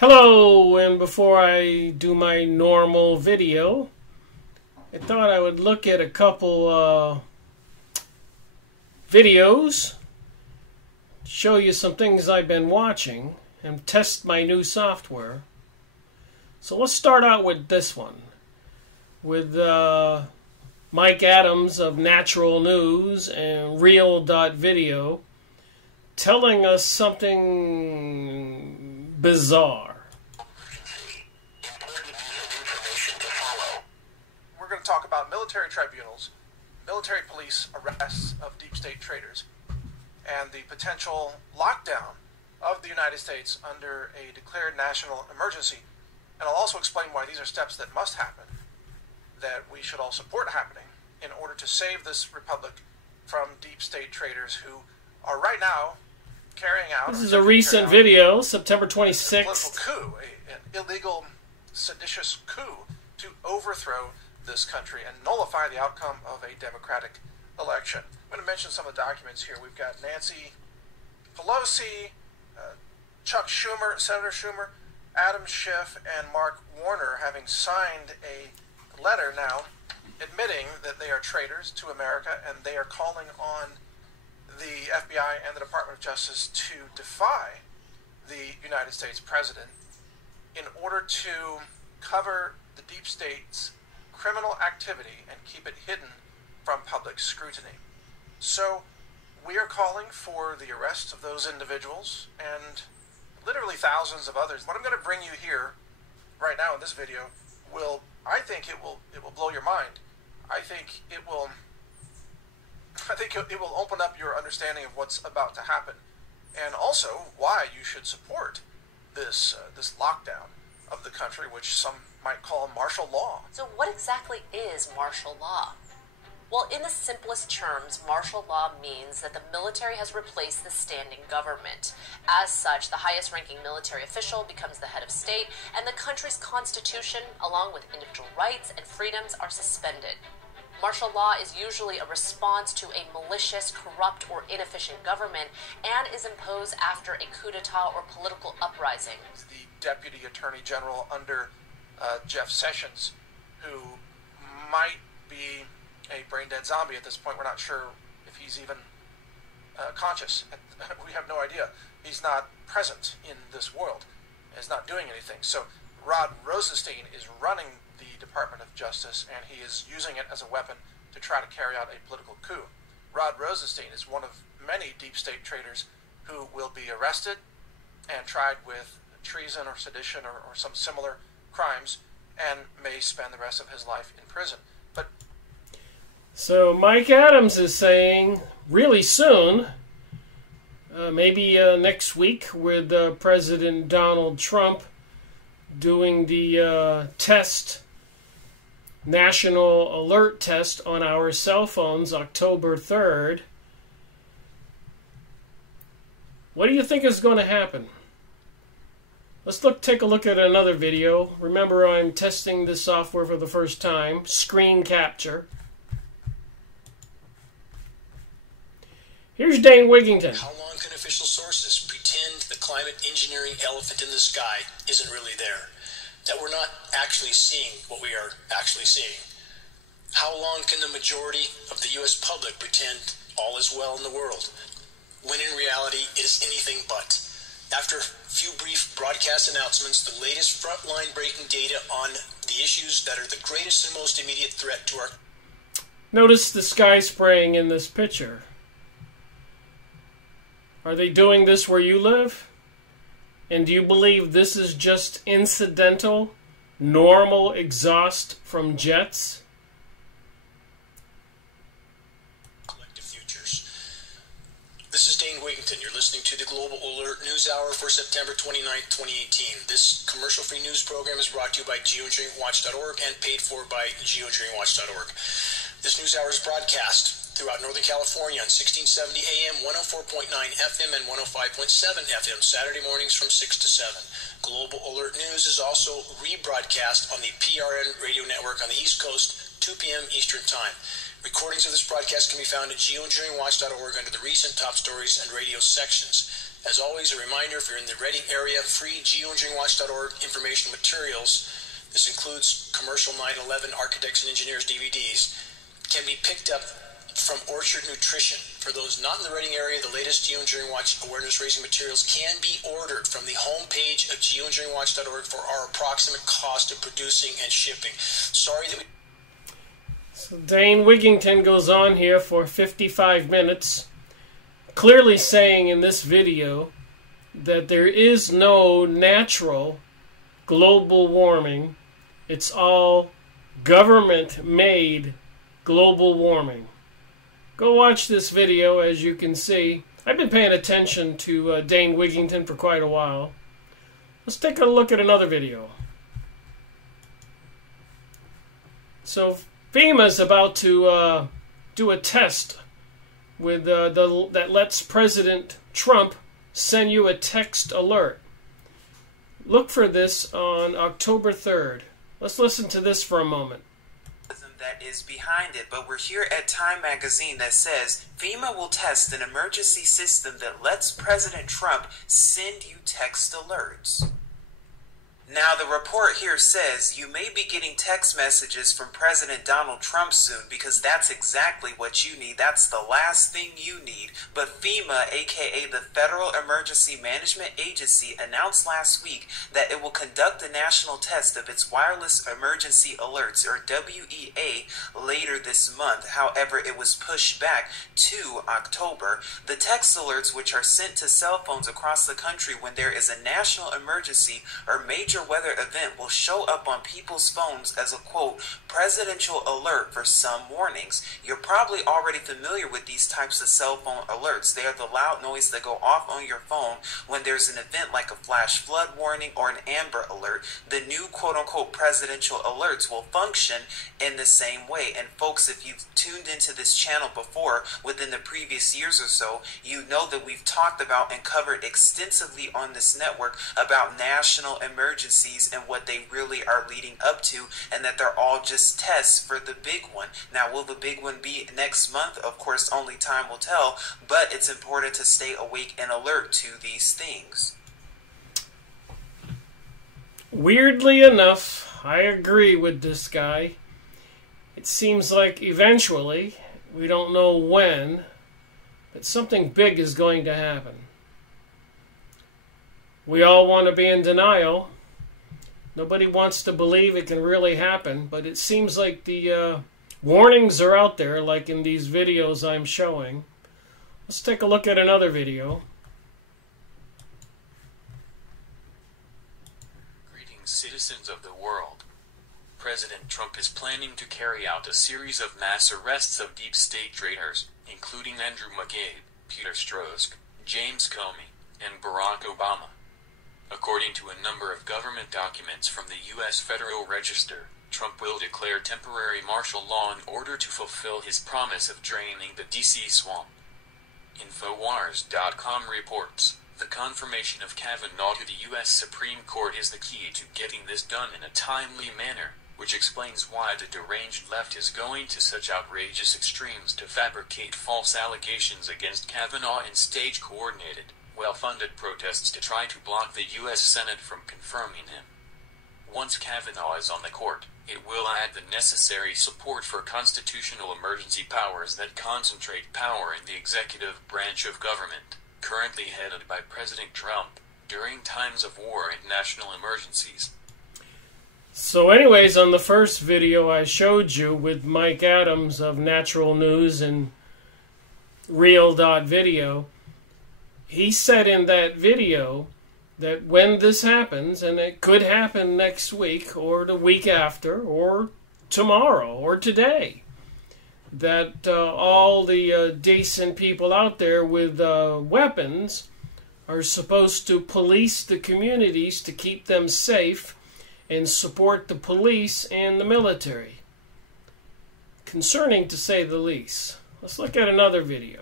Hello, and before I do my normal video, I thought I would look at a couple videos, show you some things I've been watching, and test my new software. So let's start out with this one, with Mike Adams of Natural News and Real.video telling us something bizarre. We're going to talk about military tribunals, military police arrests of deep state traitors, and the potential lockdown of the United States under a declared national emergency. And I'll also explain why these are steps that must happen, that we should all support happening in order to save this republic from deep state traitors who are right now carrying out... This is a recent video, September 26th. A political coup, an illegal, seditious coup to overthrow this country and nullify the outcome of a democratic election. I'm going to mention some of the documents here. We've got Nancy Pelosi, Chuck Schumer, Senator Schumer, Adam Schiff, and Mark Warner having signed a letter now admitting that they are traitors to America, and they are calling on the FBI and the Department of Justice to defy the United States president in order to cover the deep state's criminal activity and keep it hidden from public scrutiny. So we are calling for the arrest of those individuals and literally thousands of others. What I'm going to bring you here right now in this video will, I think it will blow your mind. I think it will open up your understanding of what's about to happen, and also why you should support this lockdown of the country, which some might call martial law. So what exactly is martial law? Well, in the simplest terms, martial law means that the military has replaced the standing government. As such, the highest-ranking military official becomes the head of state, and the country's constitution, along with individual rights and freedoms, are suspended. Martial law is usually a response to a malicious, corrupt, or inefficient government and is imposed after a coup d'etat or political uprising. The Deputy Attorney General under Jeff Sessions, who might be a brain-dead zombie at this point. We're not sure if he's even conscious. We have no idea. He's not present in this world. He's not doing anything. So Rod Rosenstein is running the Department of Justice, and he is using it as a weapon to try to carry out a political coup. Rod Rosenstein is one of many deep state traitors who will be arrested and tried with treason or sedition or some similar crimes and may spend the rest of his life in prison. But so Mike Adams is saying really soon, maybe next week, with President Donald Trump doing the national alert test on our cell phones October 3rd. What do you think is going to happen? Let's take a look at another video. Remember, I'm testing this software for the first time, screen capture. Here's Dane Wigington. How long can official sources pretend the climate engineering elephant in the sky isn't really there? That we're not actually seeing what we are actually seeing? How long can the majority of the U.S. public pretend all is well in the world, when in reality it is anything but? After a few brief broadcast announcements, the latest frontline breaking data on the issues that are the greatest and most immediate threat to our... Notice the sky spraying in this picture. Are they doing this where you live? And do you believe this is just incidental, normal exhaust from jets? Collective futures. This is Dane Wigington. You're listening to the Global Alert News Hour for September 29th, 2018. This commercial-free news program is brought to you by geoengineeringwatch.org and paid for by geoengineeringwatch.org. This news hour is broadcast throughout Northern California on 1670 AM, 104.9 FM, and 105.7 FM, Saturday mornings from 6 to 7. Global Alert News is also rebroadcast on the PRN radio network on the East Coast, 2 p.m. Eastern Time. Recordings of this broadcast can be found at geoengineeringwatch.org under the recent top stories and radio sections. As always, a reminder, if you're in the Reading area, free geoengineeringwatch.org information materials, this includes commercial 9/11 Architects and Engineers DVDs, can be picked up from Orchard Nutrition. For those not in the Reading area, the latest Geoengineering Watch awareness-raising materials can be ordered from the homepage of geoengineeringwatch.org for our approximate cost of producing and shipping. Sorry that we... So Dane Wigington goes on here for 55 minutes, clearly saying in this video that there is no natural global warming. It's all government-made global warming. Go watch this video. As you can see, I've been paying attention to Dane Wigington for quite a while. Let's take a look at another video. So FEMA's about to do a test with that lets President Trump send you a text alert. Look for this on October 3rd. Let's listen to this for a moment. That is behind it, but we're here at Time Magazine that says FEMA will test an emergency system that lets President Trump send you text alerts. Now, the report here says you may be getting text messages from President Donald Trump soon, because that's exactly what you need. That's the last thing you need. But FEMA, aka the Federal Emergency Management Agency, announced last week that it will conduct a national test of its wireless emergency alerts, or WEA, later this month. However, it was pushed back to October. The text alerts, which are sent to cell phones across the country when there is a national emergency or major weather event, will show up on people's phones as a, quote, presidential alert for some warnings. You're probably already familiar with these types of cell phone alerts. They are the loud noise that go off on your phone when there's an event like a flash flood warning or an Amber Alert. The new, quote unquote, presidential alerts will function in the same way. And folks, if you've tuned into this channel before within the previous years or so, you know that we've talked about and covered extensively on this network about national emergencies and what they really are leading up to, and that they're all just tests for the big one. Now, will the big one be next month? Of course, only time will tell, but it's important to stay awake and alert to these things. Weirdly enough, I agree with this guy. It seems like eventually, we don't know when, but something big is going to happen. We all want to be in denial. Nobody wants to believe it can really happen, but it seems like the warnings are out there, like in these videos I'm showing. Let's take a look at another video. Greetings, citizens of the world. President Trump is planning to carry out a series of mass arrests of deep state traitors, including Andrew McCabe, Peter Strzok, James Comey, and Barack Obama. According to a number of government documents from the U.S. Federal Register, Trump will declare temporary martial law in order to fulfill his promise of draining the D.C. swamp. Infowars.com reports, the confirmation of Kavanaugh to the U.S. Supreme Court is the key to getting this done in a timely manner, which explains why the deranged left is going to such outrageous extremes to fabricate false allegations against Kavanaugh and stage coordinated, well-funded protests to try to block the U.S. Senate from confirming him. Once Kavanaugh is on the court, it will add the necessary support for constitutional emergency powers that concentrate power in the executive branch of government, currently headed by President Trump, during times of war and national emergencies. So anyways, on the first video I showed you with Mike Adams of Natural News and Real.video, he said in that video that when this happens, and it could happen next week or the week after or tomorrow or today, that all the decent people out there with weapons are supposed to police the communities to keep them safe and support the police and the military. Concerning, to say the least. Let's look at another video.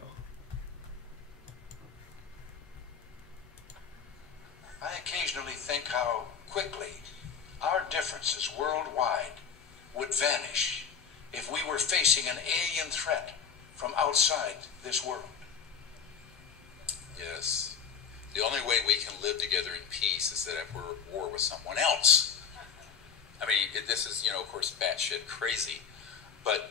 I occasionally think how quickly our differences worldwide would vanish if we were facing an alien threat from outside this world. Yes. The only way we can live together in peace is that if we're at war with someone else. I mean, this is, of course, batshit crazy, but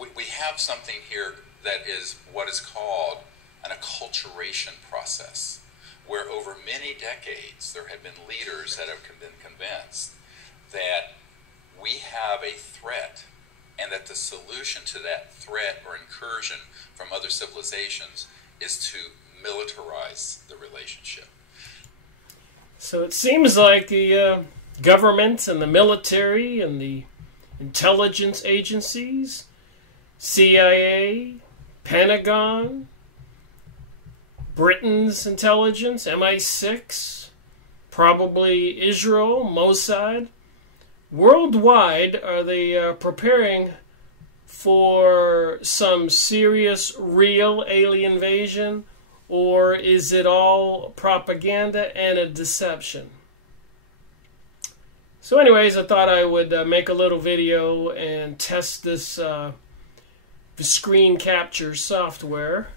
we have something here that is what is called an acculturation process, where over many decades there have been leaders that have been convinced that we have a threat and that the solution to that threat or incursion from other civilizations is to militarize the relationship. So it seems like the government and the military and the intelligence agencies, CIA, Pentagon, Britain's intelligence, MI6, probably Israel, Mossad, worldwide, are they preparing for some serious, real alien invasion, or is it all propaganda and a deception? So anyways, I thought I would make a little video and test this screen capture software.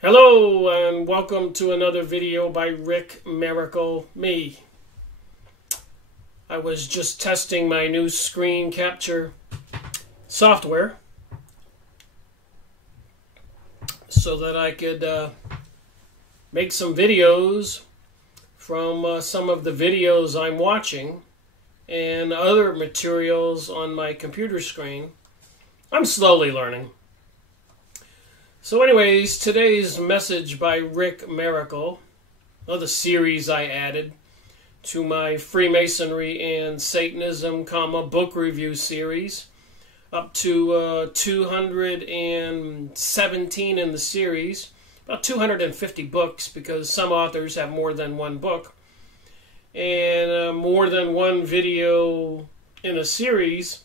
Hello and welcome to another video by Rick Miracle Me. I was just testing my new screen capture software so that I could make some videos from some of the videos I'm watching and other materials on my computer screen. I'm slowly learning. So anyways, today's message by Rick Miracle, another series I added to my Freemasonry and Satanism, book review series, up to 217 in the series, about 250 books because some authors have more than one book, and more than one video in a series,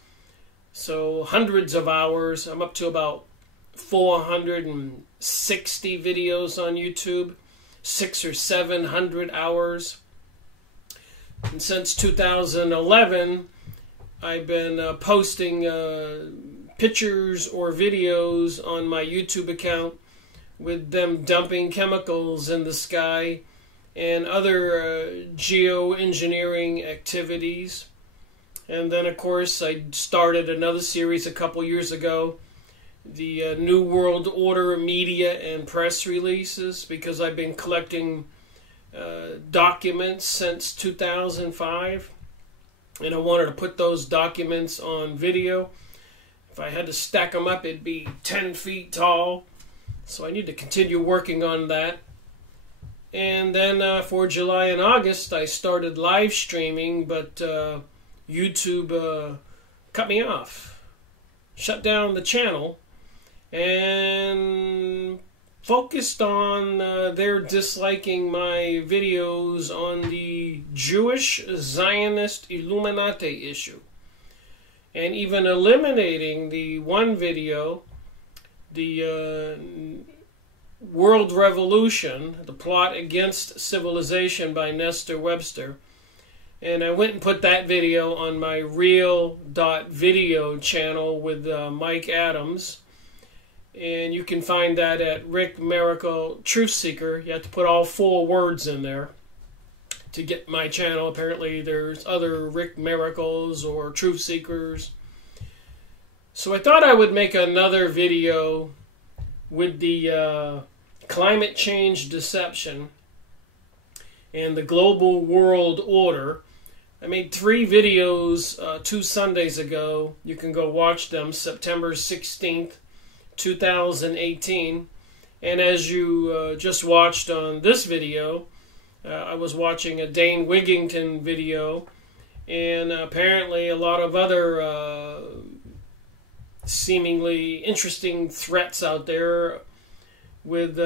so hundreds of hours. I'm up to about 460 videos on YouTube, 600 or 700 hours. And since 2011, I've been posting pictures or videos on my YouTube account with them dumping chemicals in the sky and other geoengineering activities. And then, of course, I started another series a couple years ago, the New World Order media and press releases, because I've been collecting documents since 2005, and I wanted to put those documents on video. If I had to stack them up, it'd be 10 feet tall, so I need to continue working on that. And then for July and August, I started live streaming, but YouTube cut me off, shut down the channel, and focused on their disliking my videos on the Jewish Zionist Illuminati issue, and even eliminating the one video, the World Revolution, the Plot Against Civilization by Nestor Webster. And I went and put that video on my real.video channel with Mike Adams. And you can find that at Rick Miracle Truth Seeker. You have to put all 4 words in there to get my channel. Apparently there's other Rick Miracles or Truth Seekers. So I thought I would make another video with the climate change deception and the global world order. I made 3 videos 2 Sundays ago. You can go watch them, September 16th, 2018. And as you just watched on this video, I was watching a Dane Wigington video, and apparently a lot of other seemingly interesting threats out there with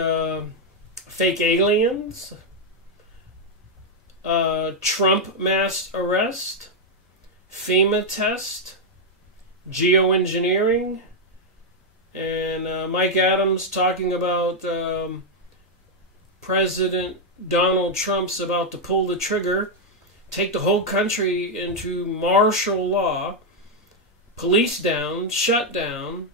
fake aliens, Trump mass arrest, FEMA test, geoengineering, and Mike Adams talking about President Donald Trump's about to pull the trigger, take the whole country into martial law, police down, shut down,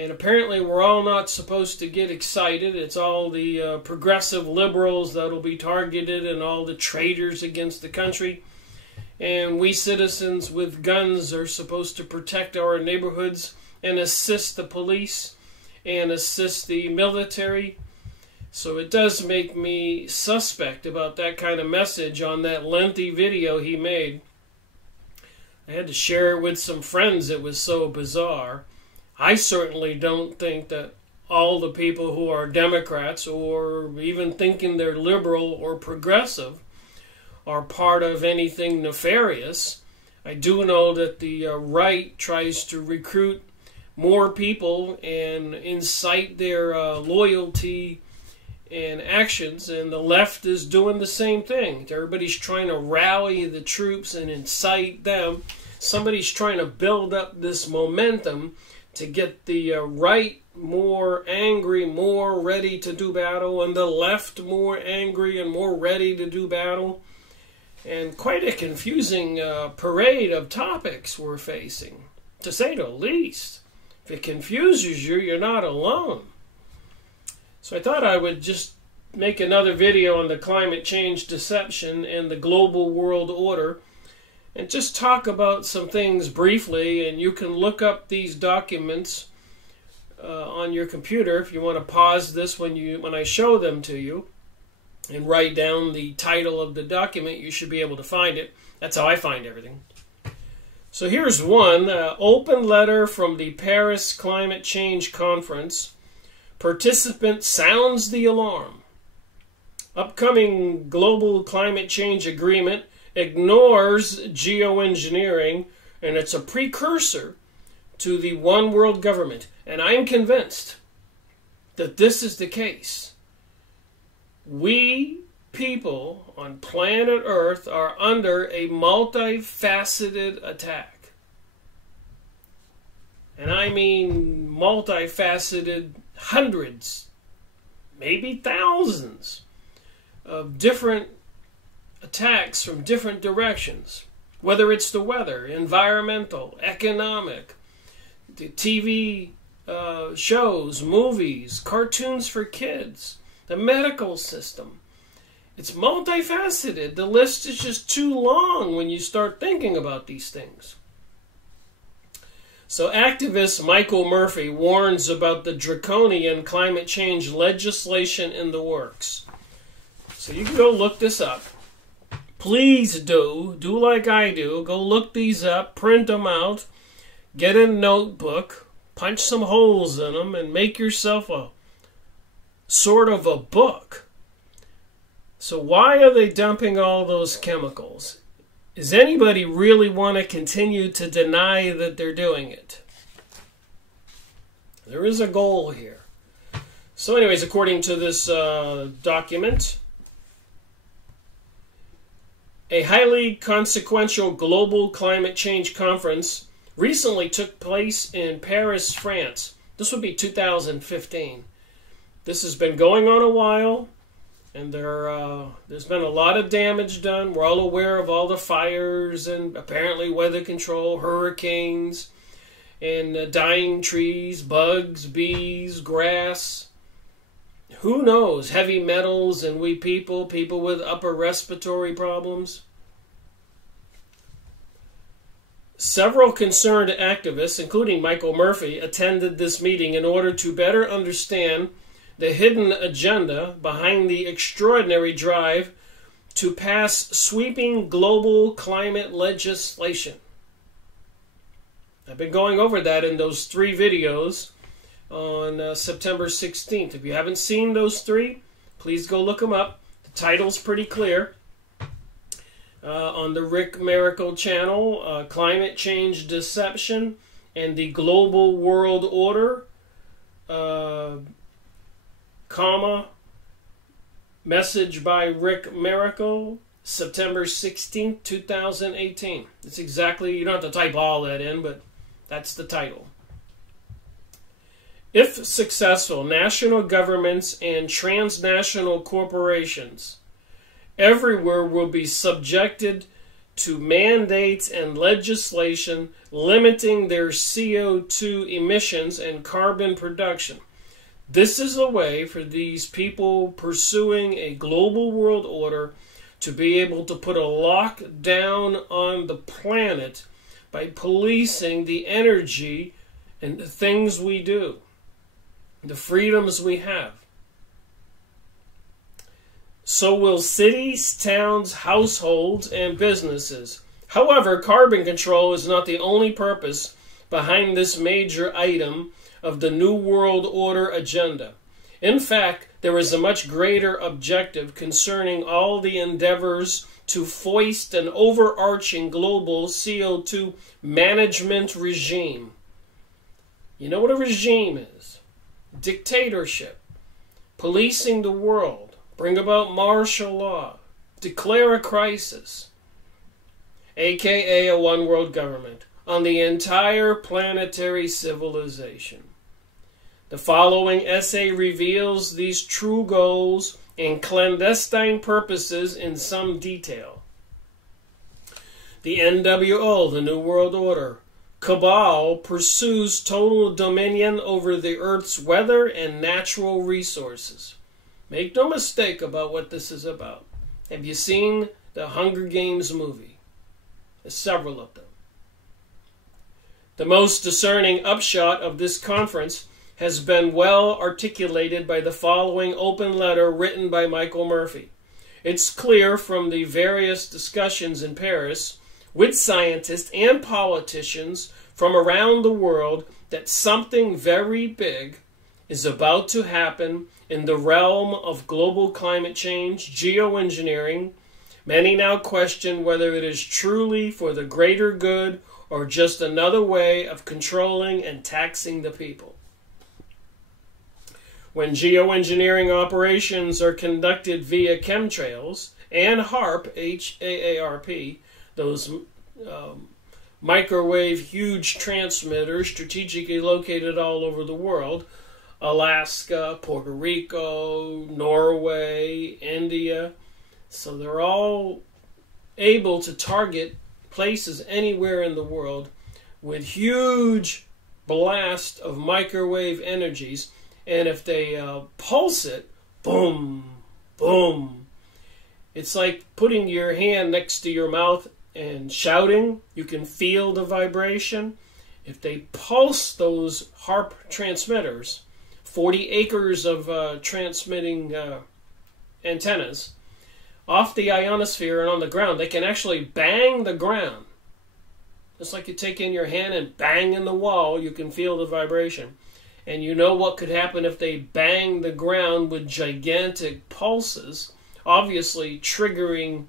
And apparently we're all not supposed to get excited. It's all the progressive liberals that'll be targeted and all the traitors against the country. And we citizens with guns are supposed to protect our neighborhoods and assist the police and assist the military. So it does make me suspect about that kind of message on that lengthy video he made. I had to share it with some friends. It was so bizarre. I certainly don't think that all the people who are Democrats or even thinking they're liberal or progressive are part of anything nefarious. I do know that the right tries to recruit more people and incite their loyalty and actions, and the left is doing the same thing. Everybody's trying to rally the troops and incite them. Somebody's trying to build up this momentum to get the right more angry, more ready to do battle, and the left more angry and more ready to do battle. And quite a confusing parade of topics we're facing, to say the least. If it confuses you, you're not alone. So I thought I would just make another video on the climate change deception and the global world order, and just talk about some things briefly. And you can look up these documents on your computer if you want to pause this when I show them to you, and write down the title of the document. You should be able to find it. That's how I find everything. So here's one, open letter from the Paris Climate Change Conference. Participant sounds the alarm. Upcoming global climate change agreement ignores geoengineering, and it's a precursor to the one world government. And I'm convinced that this is the case. We people on planet Earth are under a multifaceted attack. And I mean multifaceted, hundreds, maybe thousands of different attacks from different directions. Whether it's the weather, environmental, economic, the TV shows, movies, cartoons for kids, the medical system. It's multifaceted. The list is just too long when you start thinking about these things. So activist Michael Murphy warns about the draconian climate change legislation in the works. So you can go look this up. Please do like I do. Go look these up, print them out, get a notebook, punch some holes in them, and make yourself a sort of a book. So why are they dumping all those chemicals? Does anybody really want to continue to deny that they're doing it? There is a goal here. So anyways, according to this document, a highly consequential global climate change conference recently took place in Paris, France. This would be 2015. This has been going on a while, and there's been a lot of damage done. We're all aware of all the fires and apparently weather control, hurricanes, and dying trees, bugs, bees, grass. Who knows? Heavy metals, and we people with upper respiratory problems. Several concerned activists, including Michael Murphy, attended this meeting in order to better understand the hidden agenda behind the extraordinary drive to pass sweeping global climate legislation. I've been going over that in those 3 videos on September 16th. If you haven't seen those 3, please go look them up. The title's pretty clear. On the Rick Miracle channel, Climate Change Deception and the Global World Order, message by Rick Miracle, September 16th, 2018. It's exactly, you don't have to type all that in, but that's the title. If successful, national governments and transnational corporations everywhere will be subjected to mandates and legislation limiting their CO2 emissions and carbon production. This is a way for these people pursuing a global world order to be able to put a lockdown on the planet by policing the energy and the things we do, the freedoms we have. So will cities, towns, households, and businesses. However, carbon control is not the only purpose behind this major item of the New World Order agenda. In fact, there is a much greater objective concerning all the endeavors to foist an overarching global CO2 management regime. You know what a regime is? Dictatorship, policing the world, bring about martial law, declare a crisis, aka a one-world government, on the entire planetary civilization. The following essay reveals these true goals and clandestine purposes in some detail. The NWO, the New World Order, cabal pursues total dominion over the Earth's weather and natural resources. Make no mistake about what this is about. Have you seen the Hunger Games movie? There's several of them. The most discerning upshot of this conference has been well articulated by the following open letter written by Michael Murphy. It's clear from the various discussions in Paris with scientists and politicians from around the world that something very big is about to happen in the realm of global climate change, geoengineering. Many now question whether it is truly for the greater good or just another way of controlling and taxing the people. When geoengineering operations are conducted via chemtrails and HAARP, H-A-A-R-P, those microwave huge transmitters strategically located all over the world, Alaska, Puerto Rico, Norway, India. So they're all able to target places anywhere in the world with huge blast of microwave energies. And if they pulse it, boom, boom. It's like putting your hand next to your mouth and shouting. You can feel the vibration. If they pulse those HAARP transmitters, 40 acres of transmitting antennas off the ionosphere and on the ground, they can actually bang the ground. Just like you take in your hand and bang in the wall, you can feel the vibration. And you know what could happen if they bang the ground with gigantic pulses, obviously triggering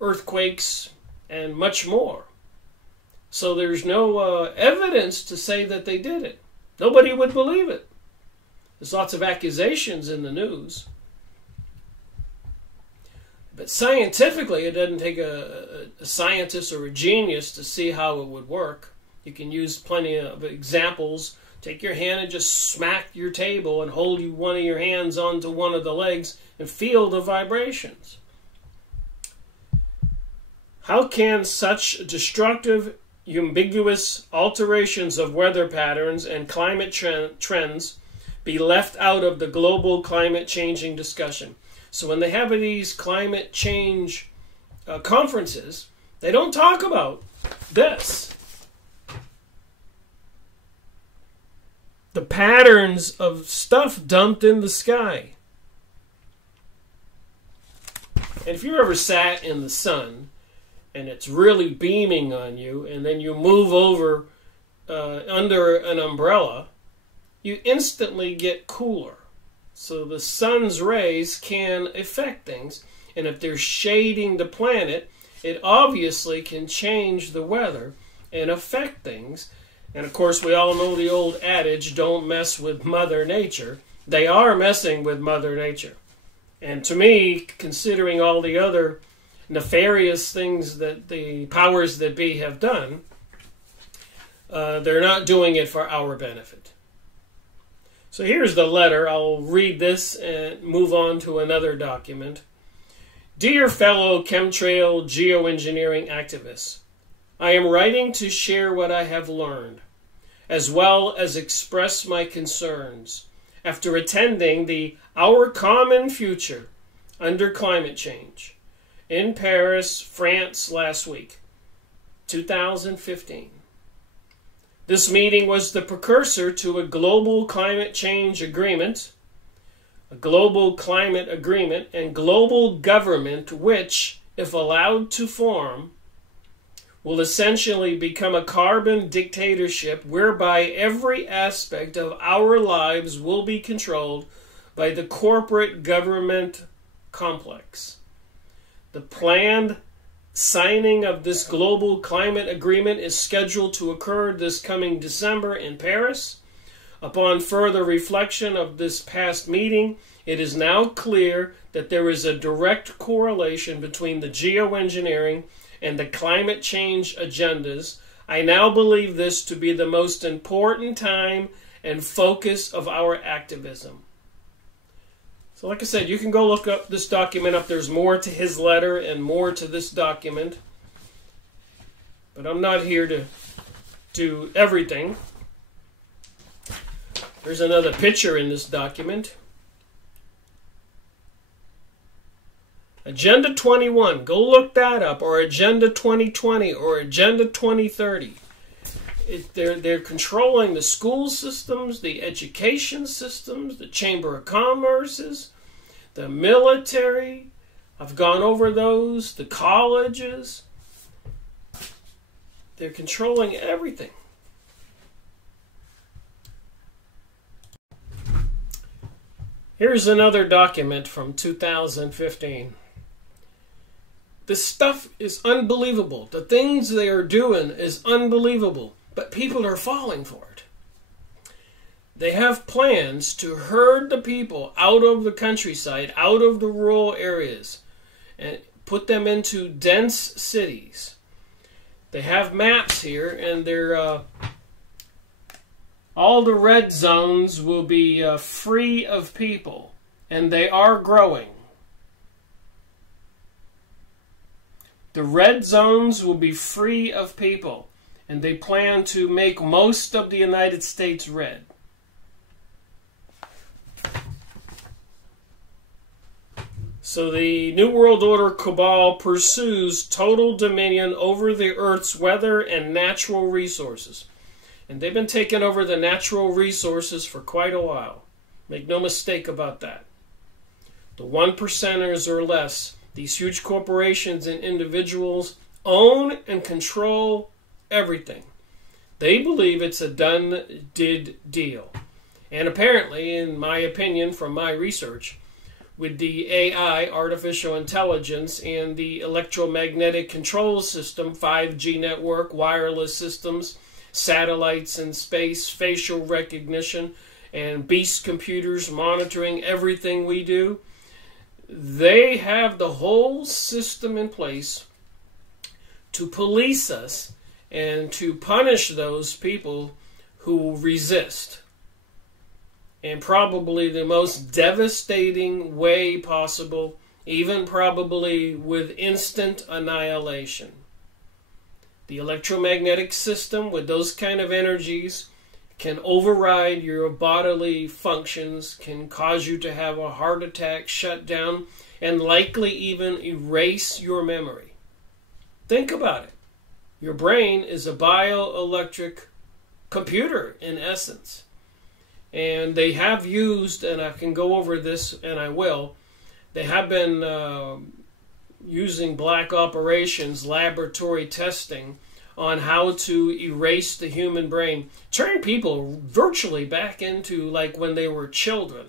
earthquakes and much more. So there's no evidence to say that they did it. Nobody would believe it. There's lots of accusations in the news. But scientifically, it doesn't take a scientist or a genius to see how it would work. You can use plenty of examples. Take your hand and just smack your table and hold one of your hands onto one of the legs and feel the vibrations. How can such destructive, ambiguous alterations of weather patterns and climate trends be left out of the global climate changing discussion? So when they have these climate change conferences, they don't talk about this. The patterns of stuff dumped in the sky. And if you ever sat in the sun and it's really beaming on you, and then you move over under an umbrella, you instantly get cooler. So the sun's rays can affect things, and if they're shading the planet, it obviously can change the weather and affect things. And of course, we all know the old adage, don't mess with Mother Nature. They are messing with Mother Nature. And to me, considering all the other nefarious things that the powers that be have done, they're not doing it for our benefit. So here's the letter. I'll read this and move on to another document. Dear fellow chemtrail geoengineering activists, I am writing to share what I have learned, as well as express my concerns after attending the Our Common Future Under Climate Change in Paris, France last week, 2015. This meeting was the precursor to a global climate change agreement, a global climate agreement, and global government which, if allowed to form, will essentially become a carbon dictatorship whereby every aspect of our lives will be controlled by the corporate government complex. The planned signing of this global climate agreement is scheduled to occur this coming December in Paris. Upon further reflection of this past meeting, it is now clear that there is a direct correlation between the geoengineering and the climate change agendas. I now believe this to be the most important time and focus of our activism. So like I said, you can go look up this document up. There's more to his letter and more to this document. But I'm not here to do everything. There's another picture in this document. Agenda 21, go look that up, or Agenda 2020, or Agenda 2030. They're controlling the school systems, the education systems, the Chamber of Commerce's, the military. I've gone over those, the colleges. They're controlling everything. Here's another document from 2015. This stuff is unbelievable. The things they are doing is unbelievable, but people are falling for it. They have plans to herd the people out of the countryside, out of the rural areas, and put them into dense cities. They have maps here, and they're all the red zones will be free of people, and they are growing. The red zones will be free of people, and they plan to make most of the United States red. So the New World Order cabal pursues total dominion over the Earth's weather and natural resources. And they've been taking over the natural resources for quite a while. Make no mistake about that. The 1%ers or less, these huge corporations and individuals, own and control everything. They believe it's a done-did deal. And apparently, in my opinion, from my research, with the AI, artificial intelligence, and the electromagnetic control system, 5G network, wireless systems, satellites in space, facial recognition, and beast computers monitoring everything we do, they have the whole system in place to police us and to punish those people who resist. In probably the most devastating way possible, even probably with instant annihilation. The electromagnetic system with those kind of energies can override your bodily functions, can cause you to have a heart attack, shut down, and likely even erase your memory. Think about it. Your brain is a bioelectric computer in essence. And they have used, and I can go over this, and I will, they have been using black operations, laboratory testing, on how to erase the human brain, turn people virtually back into like when they were children.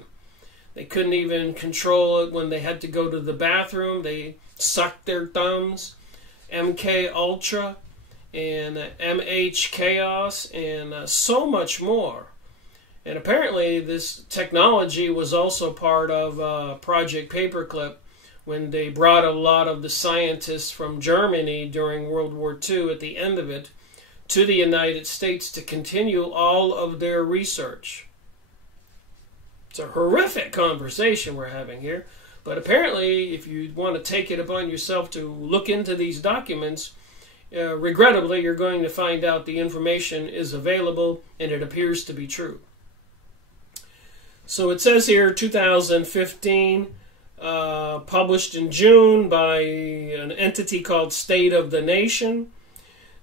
They couldn't even control it when they had to go to the bathroom. They sucked their thumbs. MK Ultra and MH Chaos and so much more. And apparently this technology was also part of Project Paperclip when they brought a lot of the scientists from Germany during World War II at the end of it to the United States to continue all of their research. It's a horrific conversation we're having here. But apparently, if you want to take it upon yourself to look into these documents, regrettably, you're going to find out the information is available and it appears to be true. So it says here, 2015, published in June by an entity called State of the Nation.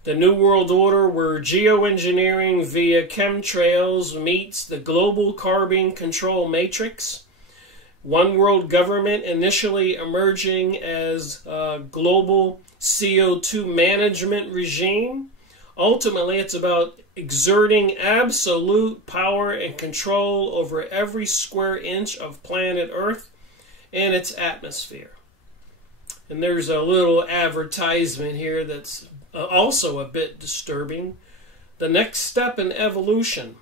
The New World Order, where geoengineering via chemtrails meets the global carbon control matrix. One world government initially emerging as a global CO2 management regime. Ultimately, it's about exerting absolute power and control over every square inch of planet Earth and its atmosphere. And there's a little advertisement here that's also a bit disturbing. The next step in evolution.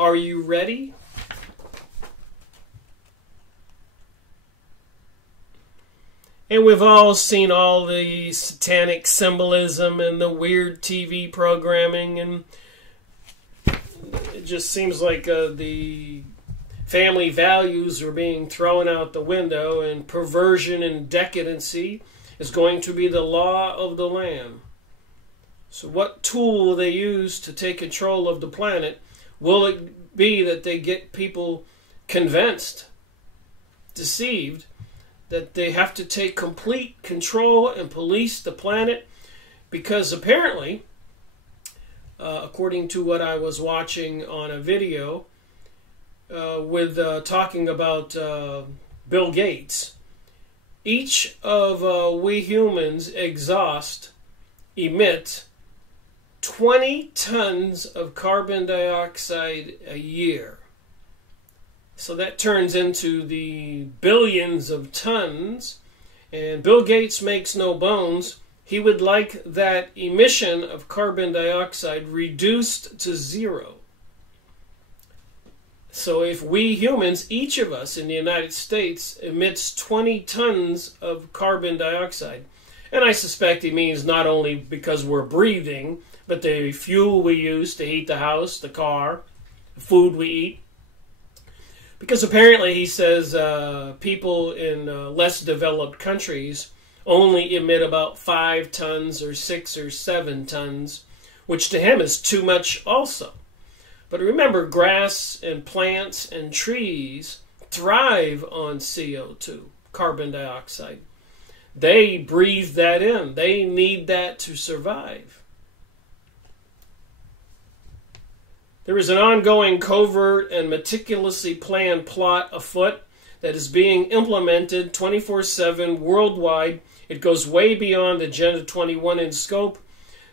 Are you ready? And we've all seen all the satanic symbolism and the weird TV programming, and it just seems like the family values are being thrown out the window, and perversion and decadency is going to be the law of the land. So what tool will they use to take control of the planet? Will it be that they get people convinced, deceived, that they have to take complete control and police the planet? Because apparently, according to what I was watching on a video with talking about Bill Gates, each of we humans emit 20 tons of carbon dioxide a year. So that turns into the billions of tons. And Bill Gates makes no bones. He would like that emission of carbon dioxide reduced to zero. So if we humans, each of us in the United States, emits 20 tons of carbon dioxide, and I suspect he means not only because we're breathing, but the fuel we use to heat the house, the car, the food we eat. Because apparently he says people in less developed countries only emit about 5 tons or 6 or 7 tons, which to him is too much also. But remember, grass and plants and trees thrive on CO2, carbon dioxide. They breathe that in. They need that to survive. There is an ongoing covert and meticulously planned plot afoot that is being implemented 24/7 worldwide. It goes way beyond Agenda 21 in scope,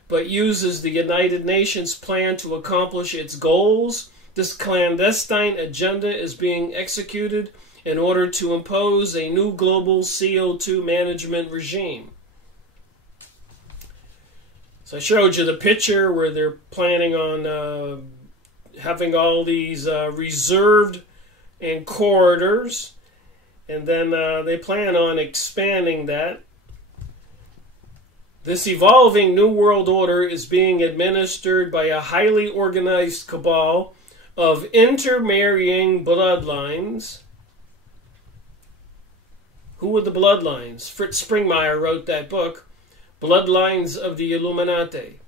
but uses the United Nations plan to accomplish its goals. This clandestine agenda is being executed in order to impose a new global CO2 management regime. So I showed you the picture where they're planning on having all these reserved and corridors, and then they plan on expanding that. This evolving New World Order is being administered by a highly organized cabal of intermarrying bloodlines. Who are the bloodlines? Fritz Springmeier wrote that book, Bloodlines of the Illuminati.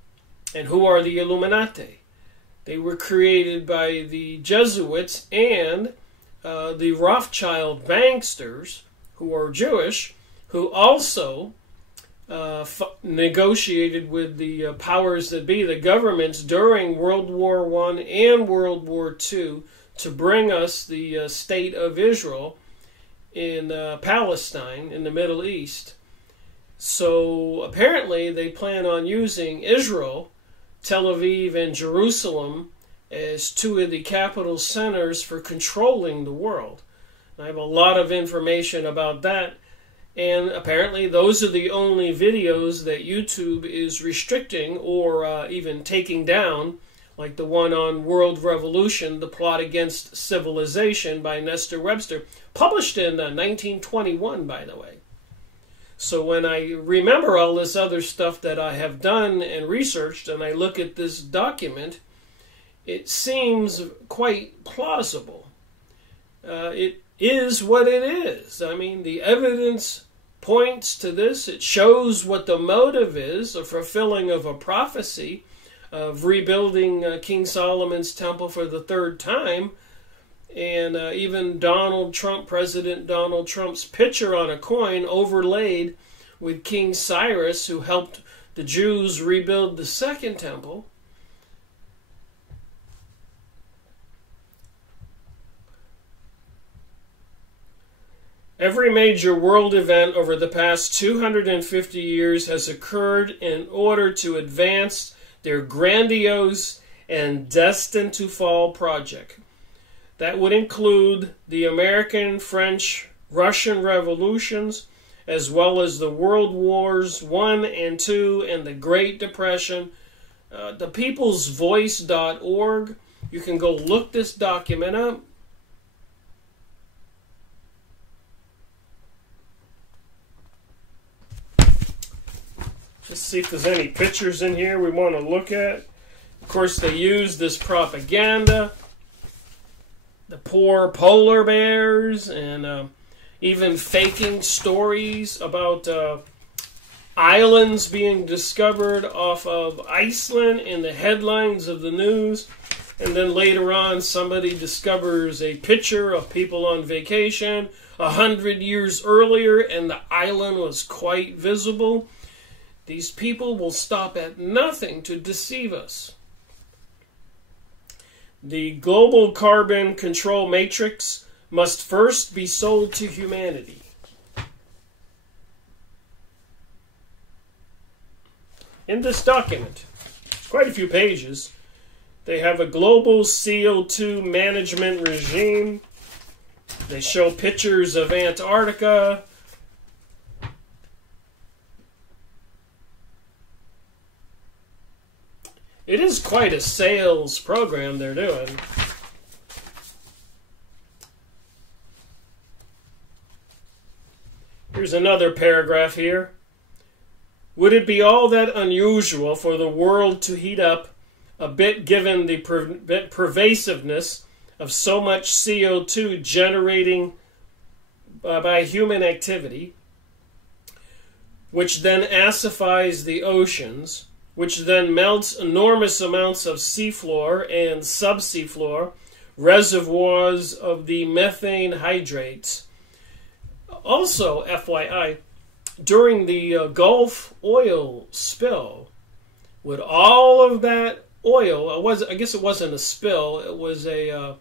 And who are the Illuminati? They were created by the Jesuits and the Rothschild banksters, who are Jewish, who also negotiated with the powers that be, the governments, during World War I and World War II to bring us the state of Israel in Palestine, in the Middle East. So apparently they plan on using Israel, Tel Aviv, and Jerusalem as two of the capital centers for controlling the world. I have a lot of information about that. And apparently those are the only videos that YouTube is restricting or even taking down, like the one on World Revolution, The Plot Against Civilization by Nestor Webster, published in 1921, by the way. So when I remember all this other stuff that I have done and researched, and I look at this document, it seems quite plausible. It is what it is. I mean, the evidence points to this. It shows what the motive is, a fulfilling of a prophecy of rebuilding King Solomon's temple for the third time. And even Donald Trump, President Donald Trump's picture on a coin overlaid with King Cyrus, who helped the Jews rebuild the second temple. Every major world event over the past 250 years has occurred in order to advance their grandiose and destined to fall project. That would include the American, French, Russian revolutions, as well as the World Wars I and II and the Great Depression. ThePeoplesVoice.org. You can go look this document up. Just see if there's any pictures in here we want to look at. Of course, they use this propaganda. The poor polar bears, and even faking stories about islands being discovered off of Iceland in the headlines of the news. And then later on, somebody discovers a picture of people on vacation 100 years earlier, and the island was quite visible. These people will stop at nothing to deceive us. The global carbon control matrix must first be sold to humanity. In this document, quite a few pages, they have a global CO2 management regime. They show pictures of Antarctica. It is quite a sales program they're doing. Here's another paragraph here. Would it be all that unusual for the world to heat up a bit given the pervasiveness of so much CO2 generating by human activity, which then acidifies the oceans, which then melts enormous amounts of seafloor and subseafloor, reservoirs of the methane hydrates. Also, FYI, during the Gulf oil spill, would all of that oil, I guess it wasn't a spill, it was the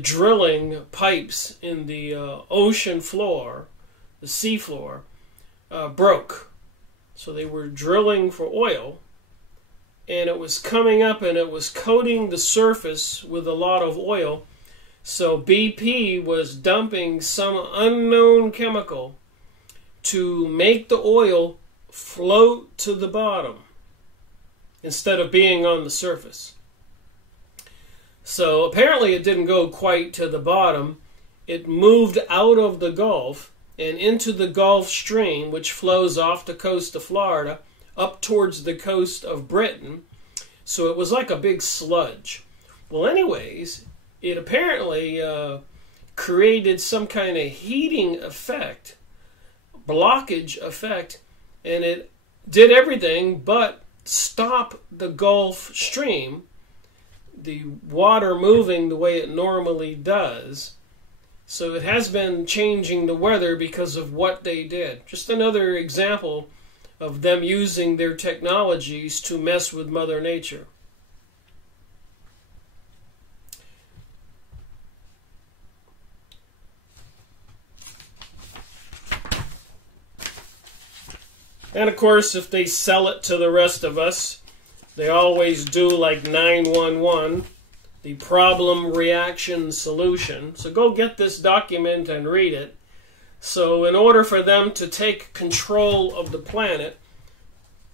drilling pipes in the ocean floor, the seafloor, broke. So they were drilling for oil, and it was coming up and it was coating the surface with a lot of oil. So BP was dumping some unknown chemical to make the oil float to the bottom instead of being on the surface. So apparently it didn't go quite to the bottom. It moved out of the Gulf and into the Gulf Stream, which flows off the coast of Florida up towards the coast of Britain. So it was like a big sludge. Well, anyways, it apparently created some kind of heating effect, blockage effect, and it did everything but stop the Gulf Stream, the water moving the way it normally does. So it has been changing the weather because of what they did. Just another example of them using their technologies to mess with Mother Nature. And of course, if they sell it to the rest of us, they always do like 911. The problem, reaction, solution. So go get this document and read it. So in order for them to take control of the planet,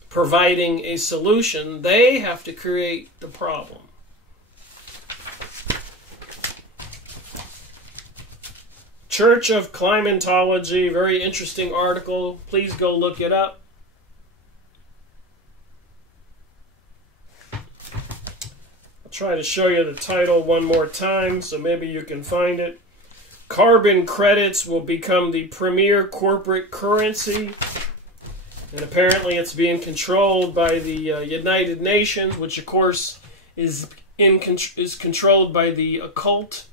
providing a solution, they have to create the problem. Church of Climatology, very interesting article. Please go look it up. Try to show you the title one more time so maybe you can find it. Carbon credits will become the premier corporate currency. And apparently it's being controlled by the United Nations, which of course is controlled by the occult,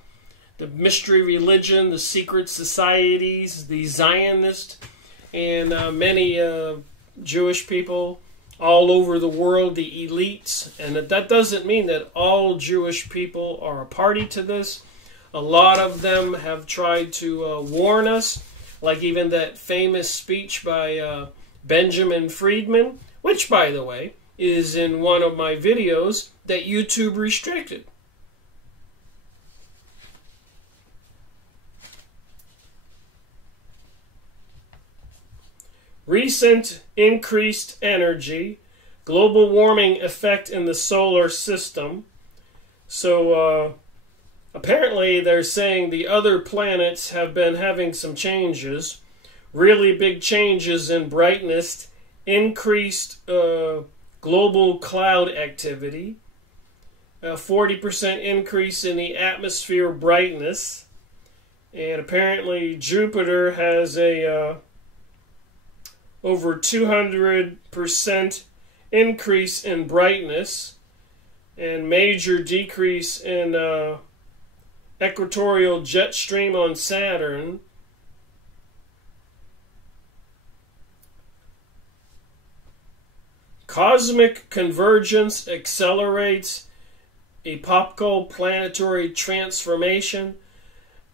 the mystery religion, the secret societies, the Zionists, and many Jewish people all over the world, the elites. And that doesn't mean that all Jewish people are a party to this. A lot of them have tried to warn us, like even that famous speech by Benjamin Friedman, which, by the way, is in one of my videos that YouTube restricted. Recent increased energy, global warming effect in the solar system. So apparently they're saying the other planets have been having some changes, really big changes in brightness, increased global cloud activity, a 40% increase in the atmosphere brightness, and apparently Jupiter has a over 200% increase in brightness and major decrease in equatorial jet stream on Saturn. Cosmic convergence accelerates apocal planetary transformation.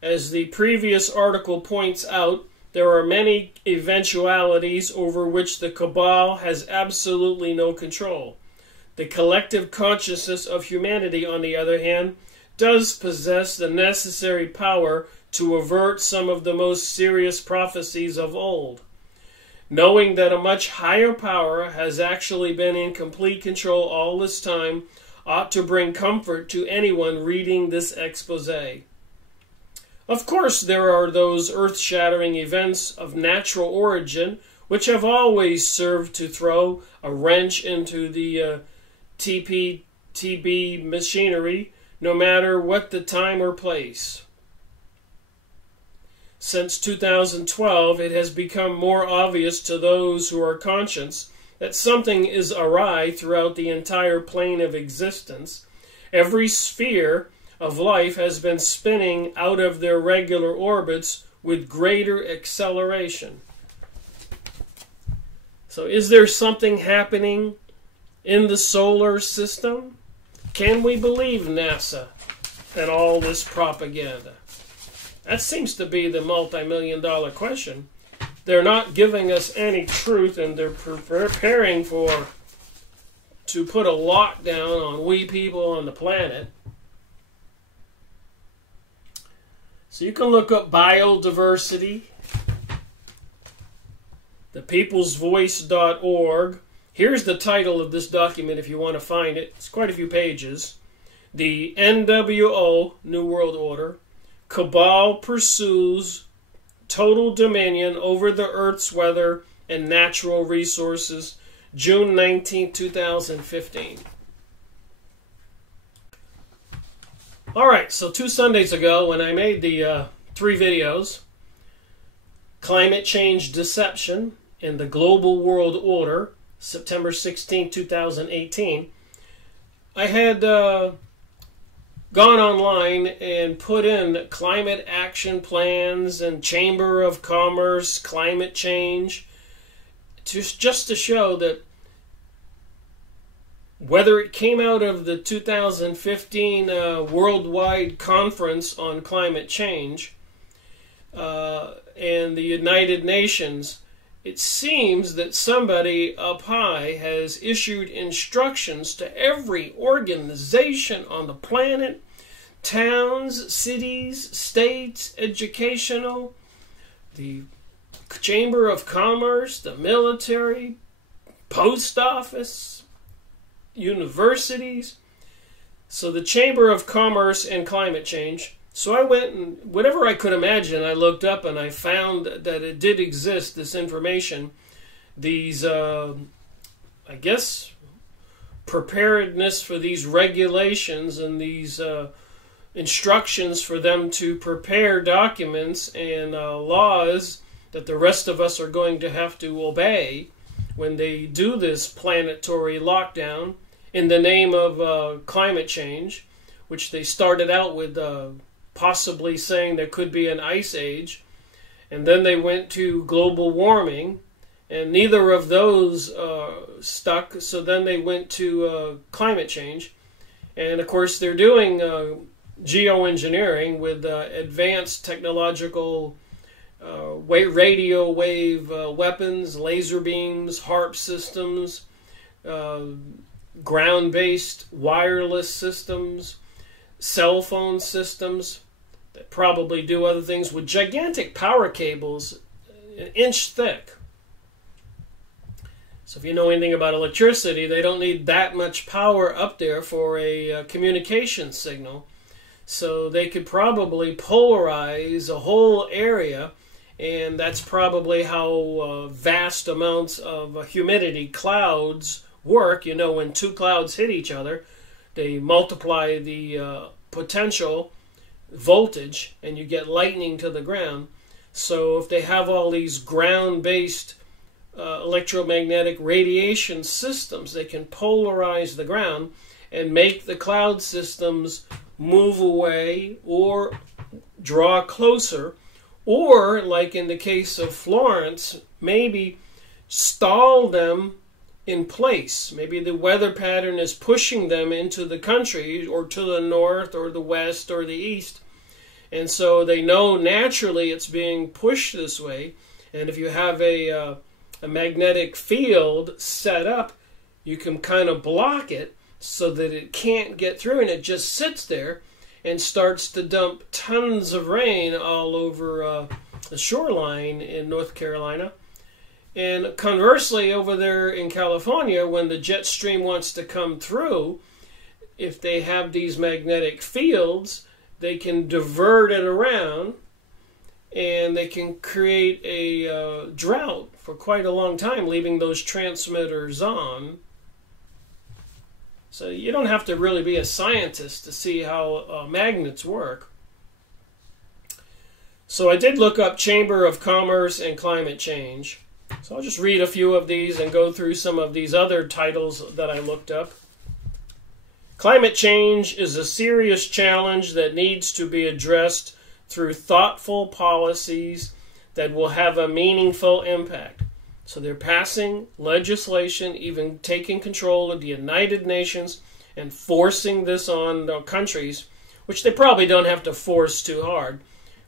As the previous article points out, there are many eventualities over which the cabal has absolutely no control. The collective consciousness of humanity, on the other hand, does possess the necessary power to avert some of the most serious prophecies of old. Knowing that a much higher power has actually been in complete control all this time ought to bring comfort to anyone reading this exposé. Of course, there are those earth-shattering events of natural origin which have always served to throw a wrench into the TB machinery, no matter what the time or place. Since 2012, it has become more obvious to those who are conscious that something is awry throughout the entire plane of existence. Every sphere of life has been spinning out of their regular orbits with greater acceleration. So is there something happening in the solar system? Can we believe NASA and all this propaganda? That seems to be the multi-million-dollar question. They're not giving us any truth, and they're preparing to put a lockdown on we people on the planet. So you can look up biodiversity, thepeoplesvoice.org. Here's the title of this document if you want to find it. It's quite a few pages. The NWO, New World Order, Cabal pursues total dominion over the Earth's weather and natural resources, June 19, 2015. Alright, so 2 Sundays ago when I made the 3 videos, Climate Change Deception and the Global World Order, September 16, 2018, I had gone online and put in climate action plans and Chamber of Commerce, climate change, just to show that whether it came out of the 2015 Worldwide Conference on Climate Change and the United Nations, it seems that somebody up high has issued instructions to every organization on the planet, towns, cities, states, educational, the Chamber of Commerce, the military, post office, universities. So the Chamber of Commerce and climate change. So I went and whatever I could imagine, I looked up and I found that it did exist, this information. These, I guess, preparedness for these regulations and these instructions for them to prepare documents and laws that the rest of us are going to have to obey when they do this planetary lockdown in the name of climate change, which they started out with possibly saying there could be an ice age, and then they went to global warming, and neither of those stuck, so then they went to climate change. And of course they're doing geoengineering with advanced technological radio wave weapons, laser beams, HARP systems, ground-based wireless systems, cell phone systems that probably do other things with gigantic power cables an inch thick. So if you know anything about electricity, they don't need that much power up there for a communication signal. So they could probably polarize a whole area, and that's probably how vast amounts of humidity clouds work. You know, when two clouds hit each other, they multiply the potential voltage, and you get lightning to the ground. So if they have all these ground-based electromagnetic radiation systems, they can polarize the ground and make the cloud systems move away or draw closer, or, like in the case of Florence, maybe stall them in place. Maybe the weather pattern is pushing them into the country, or to the north, or the west, or the east. And so they know naturally it's being pushed this way. And if you have a magnetic field set up, you can kind of block it so that it can't get through, and it just sits there and starts to dump tons of rain all over the shoreline in North Carolina. And conversely, over there in California, when the jet stream wants to come through, if they have these magnetic fields, they can divert it around, and they can create a drought for quite a long time, leaving those transmitters on. So you don't have to really be a scientist to see how magnets work. So I did look up Chamber of Commerce and climate change. So I'll just read a few of these and go through some of these other titles that I looked up. Climate change is a serious challenge that needs to be addressed through thoughtful policies that will have a meaningful impact. So they're passing legislation, even taking control of the United Nations and forcing this on the countries, which they probably don't have to force too hard.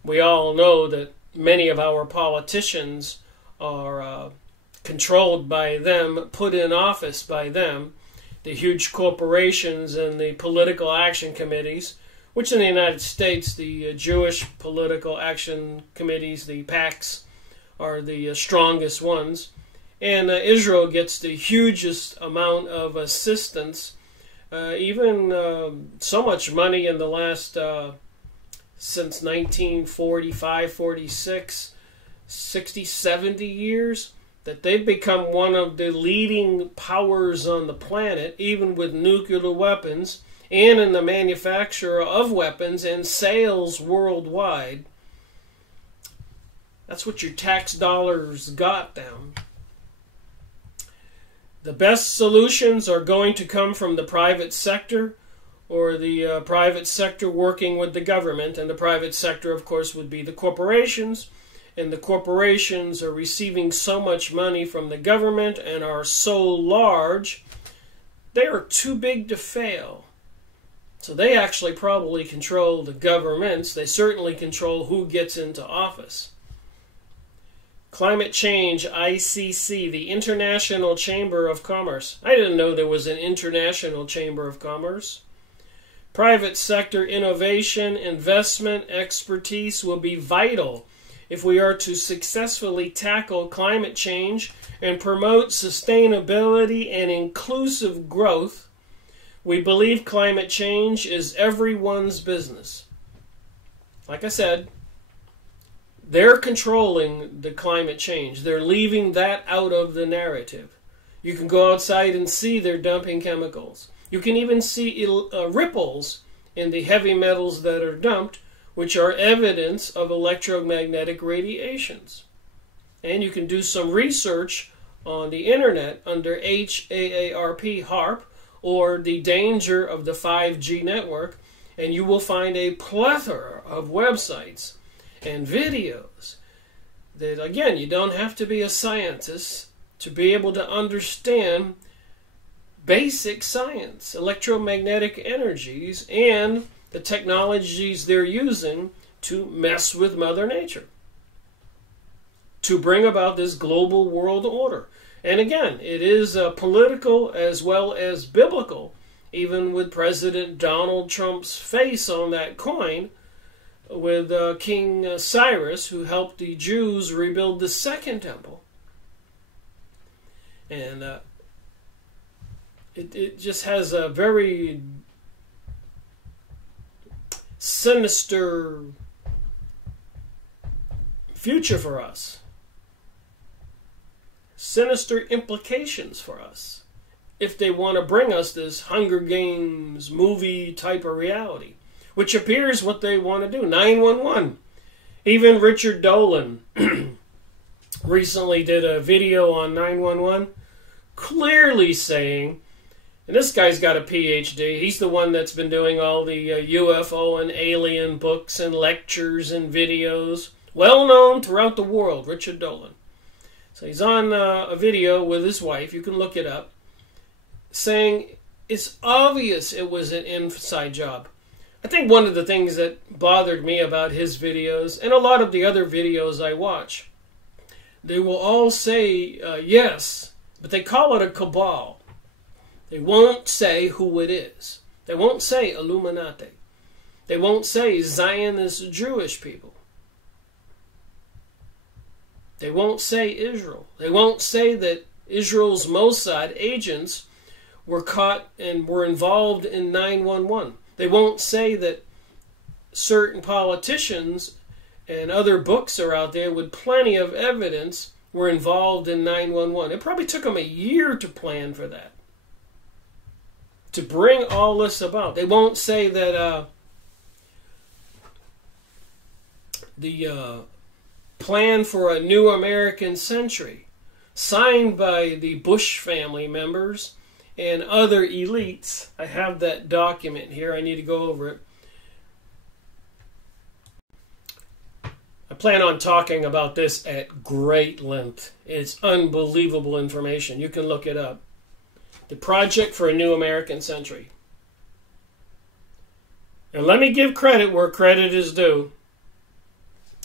We all know that many of our politicians are controlled by them, put in office by them, the huge corporations and the political action committees, which in the United States, the Jewish political action committees, the PACs, are the strongest ones. And Israel gets the hugest amount of assistance, even so much money in the last, since 1945, 46, 60, 70 years, that they've become one of the leading powers on the planet, even with nuclear weapons, and in the manufacture of weapons and sales worldwide. That's what your tax dollars got them. The best solutions are going to come from the private sector, or the private sector working with the government, and the private sector, of course, would be the corporations, and the corporations are receiving so much money from the government and are so large, they are too big to fail. So they actually probably control the governments. They certainly control who gets into office. Climate Change, ICC, the International Chamber of Commerce. I didn't know there was an International Chamber of Commerce. Private sector innovation, investment, expertise will be vital if we are to successfully tackle climate change and promote sustainability and inclusive growth. We believe climate change is everyone's business. Like I said, they're controlling the climate change. They're leaving that out of the narrative. You can go outside and see they're dumping chemicals. You can even see ripples in the heavy metals that are dumped, which are evidence of electromagnetic radiations. And you can do some research on the internet under HAARP, HARP, or the danger of the 5G network, and you will find a plethora of websites and videos that, again, you don't have to be a scientist to be able to understand basic science, electromagnetic energies, and the technologies they're using to mess with Mother Nature, to bring about this global world order. And again, it is political as well as biblical, even with President Donald Trump's face on that coin, with King Cyrus, who helped the Jews rebuild the Second Temple. And it just has a very sinister future for us. Sinister implications for us if they want to bring us this Hunger Games movie type of reality, which appears what they want to do. 911. Even Richard Dolan recently did a video on 911 clearly saying, and this guy's got a PhD, he's the one that's been doing all the UFO and alien books and lectures and videos, well known throughout the world, Richard Dolan. So he's on a video with his wife, you can look it up, saying it's obvious it was an inside job. I think one of the things that bothered me about his videos, and a lot of the other videos I watch, they will all say yes, but they call it a cabal. They won't say who it is. They won't say Illuminati. They won't say Zionist Jewish people. They won't say Israel. They won't say that Israel's Mossad agents were caught and were involved in 911. They won't say that certain politicians and other books are out there with plenty of evidence were involved in 911. It probably took them a year to plan for that, to bring all this about. They won't say that the plan for a new American century, signed by the Bush family members and other elites. I have that document here. I need to go over it. I plan on talking about this at great length. It's unbelievable information. You can look it up. The Project for a New American Century. And let me give credit where credit is due.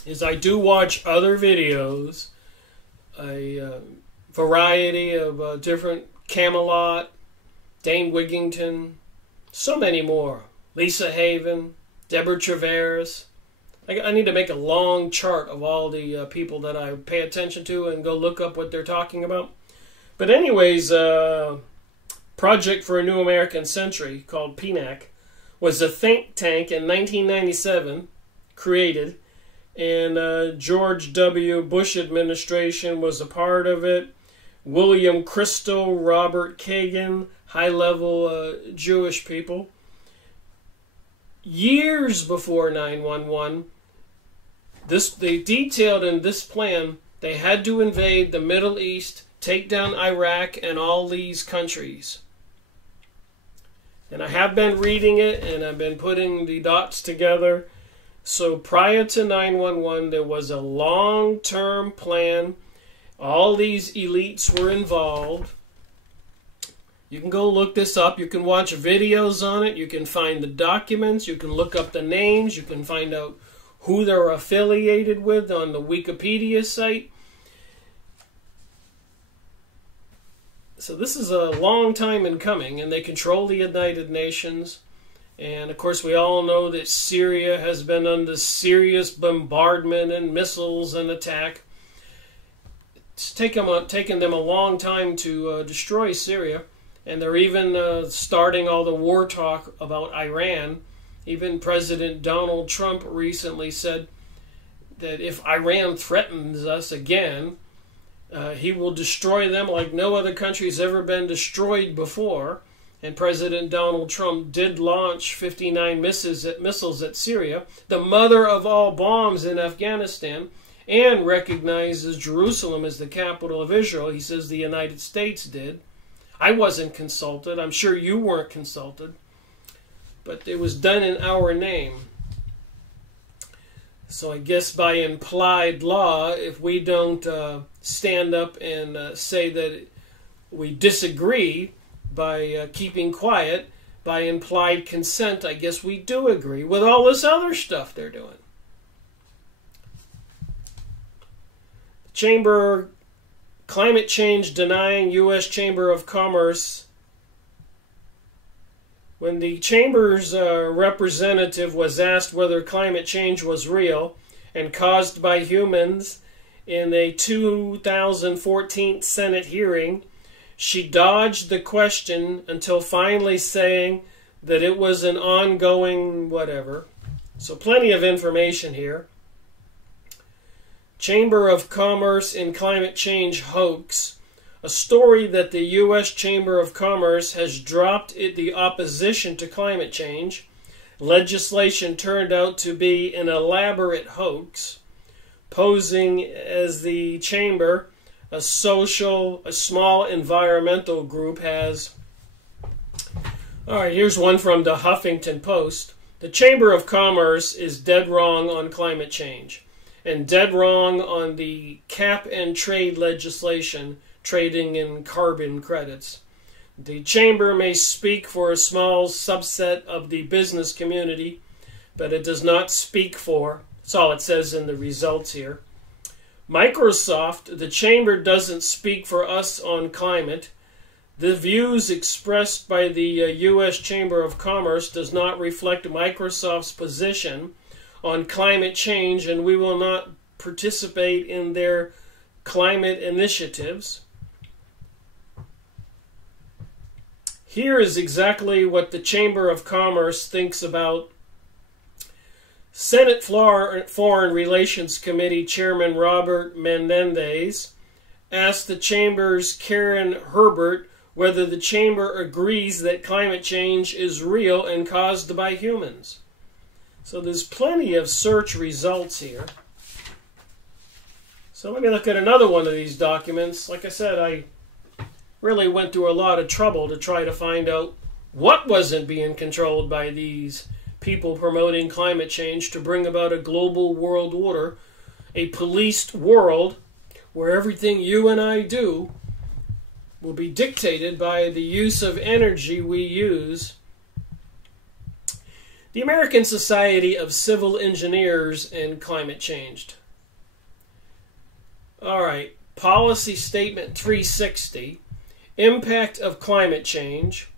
Is I do watch other videos, a variety of different Camelot, Dane Wigington, so many more. Lisa Haven, Deborah Travers. I need to make a long chart of all the people that I pay attention to and go look up what they're talking about. But anyways, Project for a New American Century, called PNAC, was a think tank in 1997, created, and George W. Bush administration was a part of it. William Crystal, Robert Kagan, high-level Jewish people. Years before 911, they detailed in this plan they had to invade the Middle East, take down Iraq and all these countries. And I have been reading it, and I've been putting the dots together. So prior to 911, there was a long-term plan. All these elites were involved. You can go look this up. You can watch videos on it. You can find the documents. You can look up the names. You can find out who they're affiliated with on the Wikipedia site. So this is a long time in coming, and they control the United Nations. And, of course, we all know that Syria has been under serious bombardment and missiles and attack. It's taken them a long time to destroy Syria. And they're even starting all the war talk about Iran. Even President Donald Trump recently said that if Iran threatens us again, he will destroy them like no other country's ever been destroyed before. and President Donald Trump did launch 59 missiles at Syria, the mother of all bombs in Afghanistan, and recognizes Jerusalem as the capital of Israel. He says the United States did. I wasn't consulted. I'm sure you weren't consulted. But it was done in our name. So I guess by implied law, if we don't stand up and say that we disagree by keeping quiet, by implied consent, I guess we do agree with all this other stuff they're doing. Chamber, climate change denying U.S. Chamber of Commerce. When the Chamber's representative was asked whether climate change was real and caused by humans in a 2014 Senate hearing, she dodged the question until finally saying that it was an ongoing whatever. So plenty of information here. Chamber of Commerce in climate change hoax. A story that the U.S. Chamber of Commerce has dropped the opposition to climate change. Legislation turned out to be an elaborate hoax, posing as the Chamber a small environmental group has. All right, here's one from the Huffington Post. The Chamber of Commerce is dead wrong on climate change and dead wrong on the cap and trade legislation trading in carbon credits. The Chamber may speak for a small subset of the business community, but it does not speak for, that's all it says in the results here. Microsoft, the Chamber doesn't speak for us on climate. The views expressed by the U.S. Chamber of Commerce does not reflect Microsoft's position on climate change, and we will not participate in their climate initiatives. Here is exactly what the Chamber of Commerce thinks about. Senate Foreign Relations Committee Chairman Robert Menendez asked the Chamber's Karen Herbert whether the Chamber agrees that climate change is real and caused by humans. So there's plenty of search results here. So let me look at another one of these documents. Like I said, I really went through a lot of trouble to try to find out what wasn't being controlled by these people promoting climate change to bring about a global world order, a policed world where everything you and I do will be dictated by the use of energy we use. The American Society of Civil Engineers and Climate Change. All right, Policy Statement 360, Impact of Climate Change.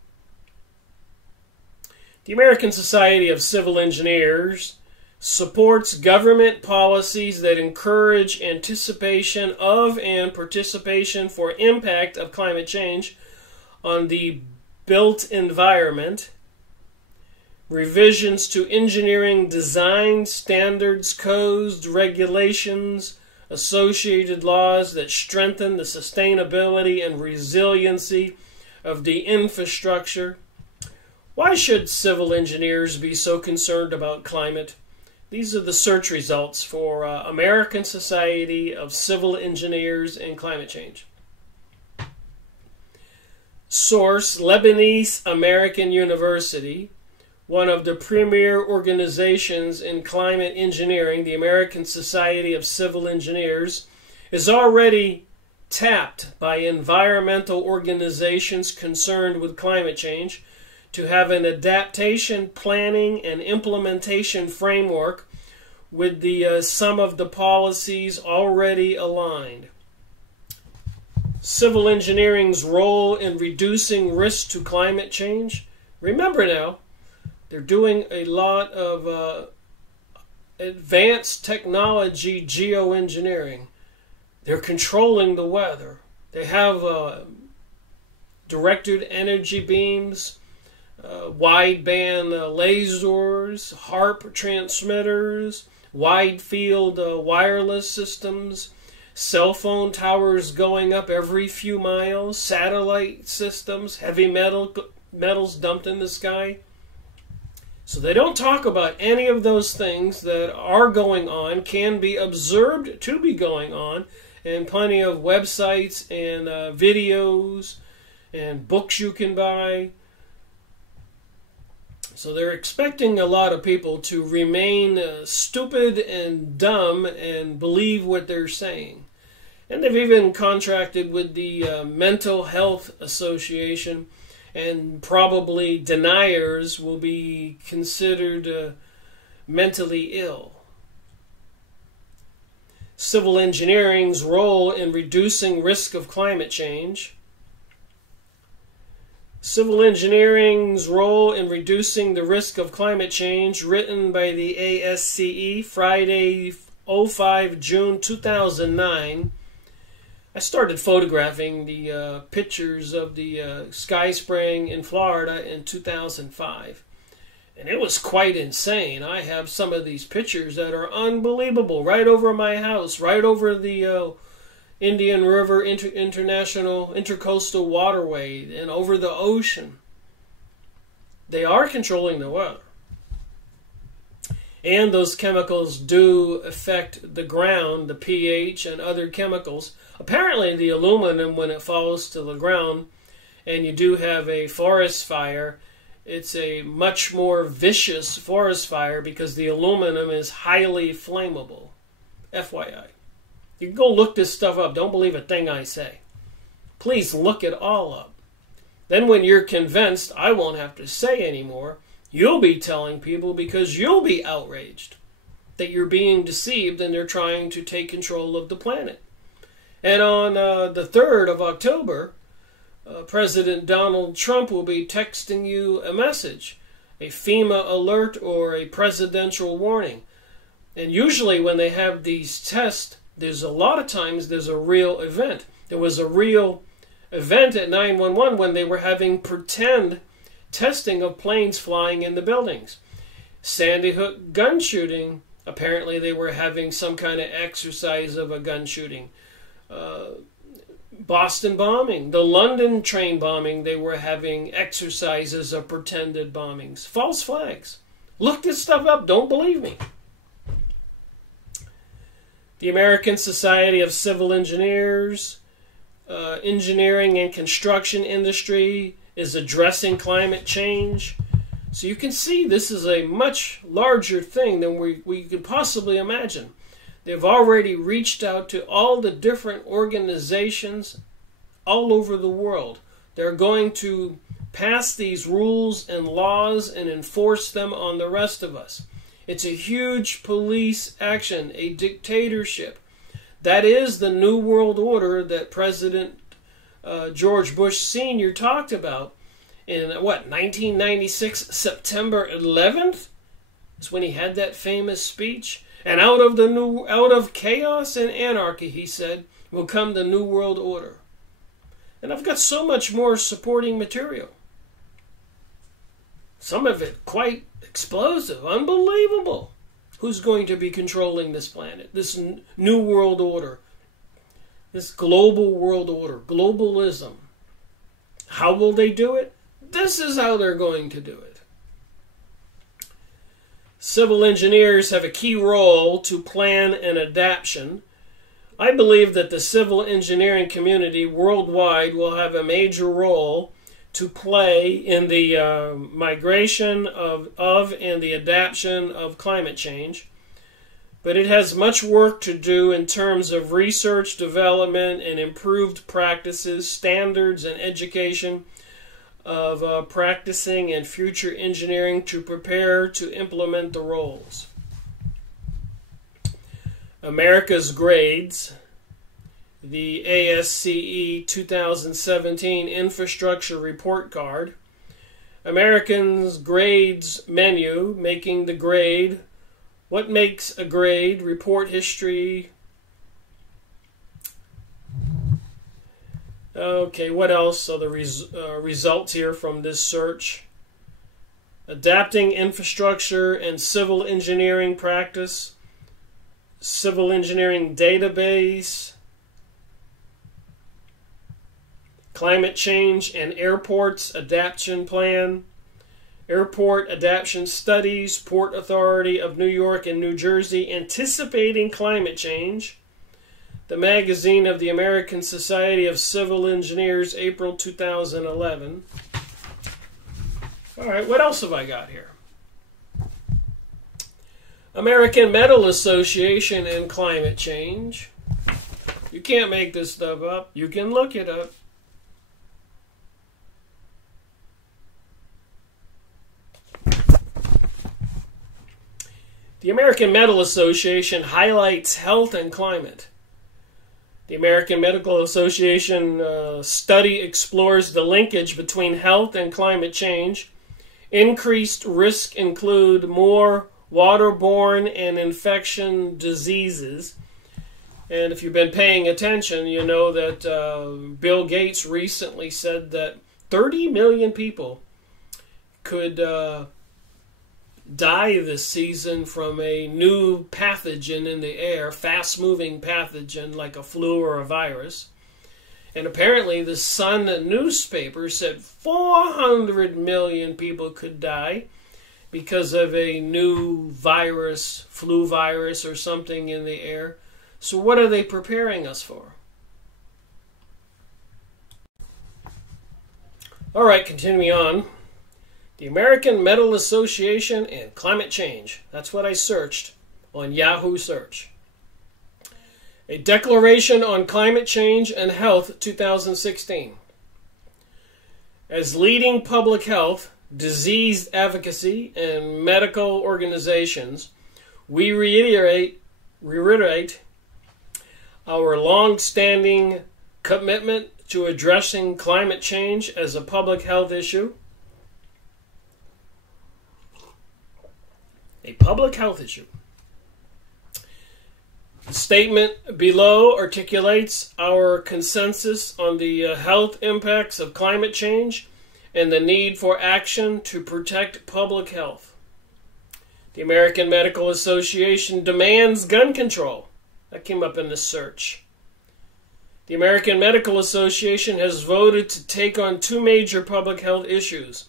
The American Society of Civil Engineers supports government policies that encourage anticipation of and participation for impact of climate change on the built environment, revisions to engineering design standards, codes, regulations, associated laws that strengthen the sustainability and resiliency of the infrastructure. Why should civil engineers be so concerned about climate? These are the search results for American Society of Civil Engineers and Climate Change. Source, Lebanese American University, one of the premier organizations in climate engineering, the American Society of Civil Engineers, is already tapped by environmental organizations concerned with climate change to have an adaptation, planning, and implementation framework with the some of the policies already aligned. Civil engineering's role in reducing risk to climate change. Remember now, they're doing a lot of advanced technology geoengineering. They're controlling the weather. They have directed energy beams, wideband lasers, HARP transmitters, wide field wireless systems, cell phone towers going up every few miles, satellite systems, heavy metal metals dumped in the sky. So they don't talk about any of those things that are going on, can be observed to be going on, and plenty of websites and videos and books you can buy. So they're expecting a lot of people to remain stupid and dumb and believe what they're saying. And they've even contracted with the Mental Health Association, and probably deniers will be considered mentally ill. Civil engineering's role in reducing risk of climate change. Civil engineering's role in reducing the risk of climate change, written by the ASCE, Friday, 05 June 2009. I started photographing the pictures of the sky spraying in Florida in 2005. And it was quite insane. I have some of these pictures that are unbelievable. Right over my house, right over the Indian River International Intercoastal Waterway, and over the ocean. They are controlling the weather. And those chemicals do affect the ground, the pH and other chemicals. Apparently the aluminum, when it falls to the ground and you do have a forest fire, it's a much more vicious forest fire because the aluminum is highly flammable. FYI. You can go look this stuff up. Don't believe a thing I say. Please look it all up. Then when you're convinced, I won't have to say anymore. You'll be telling people because you'll be outraged that you're being deceived and they're trying to take control of the planet. And on the 3rd of October, President Donald Trump will be texting you a message, a FEMA alert or a presidential warning. And usually when they have these tests, there's a lot of times there's a real event. There was a real event at 911 when they were having pretend testing of planes flying in the buildings. Sandy Hook gun shooting, apparently they were having some kind of exercise of a gun shooting. Boston bombing, the London train bombing, they were having exercises of pretended bombings. False flags. Look this stuff up. Don't believe me. The American Society of Civil Engineers, engineering and construction industry is addressing climate change. So you can see this is a much larger thing than we could possibly imagine. They've already reached out to all the different organizations all over the world. They're going to pass these rules and laws and enforce them on the rest of us. It's a huge police action, a dictatorship. That is the New World Order that President George Bush Sr. talked about in, 1996, September 11th? Is when he had that famous speech. And out of chaos and anarchy, he said, will come the New World Order. And I've got so much more supporting material. Some of it quite explosive, unbelievable. Who's going to be controlling this planet, this New World Order, this global world order, globalism? How will they do it? This is how they're going to do it. Civil engineers have a key role to plan an adaptation. I believe that the civil engineering community worldwide will have a major role to play in the migration of and the adaptation of climate change. But it has much work to do in terms of research, development, and improved practices, standards, and education of practicing and future engineering to prepare to implement the roles. America's grades, the ASCE 2017 Infrastructure Report Card, Americans' grades menu, making the grade, what makes a grade, report history. Okay, what else are the results here from this search? Adapting infrastructure and civil engineering practice, civil engineering database, Climate Change and Airports Adaptation Plan, Airport Adaptation Studies, Port Authority of New York and New Jersey Anticipating Climate Change, the magazine of the American Society of Civil Engineers, April 2011. All right, what else have I got here? American Metal Association and Climate Change. You can't make this stuff up. You can look it up. The American Metal Association highlights health and climate. The American Medical Association study explores the linkage between health and climate change. Increased risk include more waterborne and infection diseases. And if you've been paying attention, you know that Bill Gates recently said that 30 million people could die this season from a new pathogen in the air, fast-moving pathogen like a flu or a virus. And apparently the Sun newspaper said 400 million people could die because of a new virus, flu virus or something in the air. So what are they preparing us for? All right, continuing on. The American Metal Association and Climate Change. That's what I searched on Yahoo Search. A Declaration on Climate Change and Health, 2016. As leading public health, disease advocacy, and medical organizations, we reiterate our long-standing commitment to addressing climate change as a public health issue. A public health issue. The statement below articulates our consensus on the health impacts of climate change and the need for action to protect public health. The American Medical Association demands gun control. That came up in the search. The American Medical Association has voted to take on two major public health issues: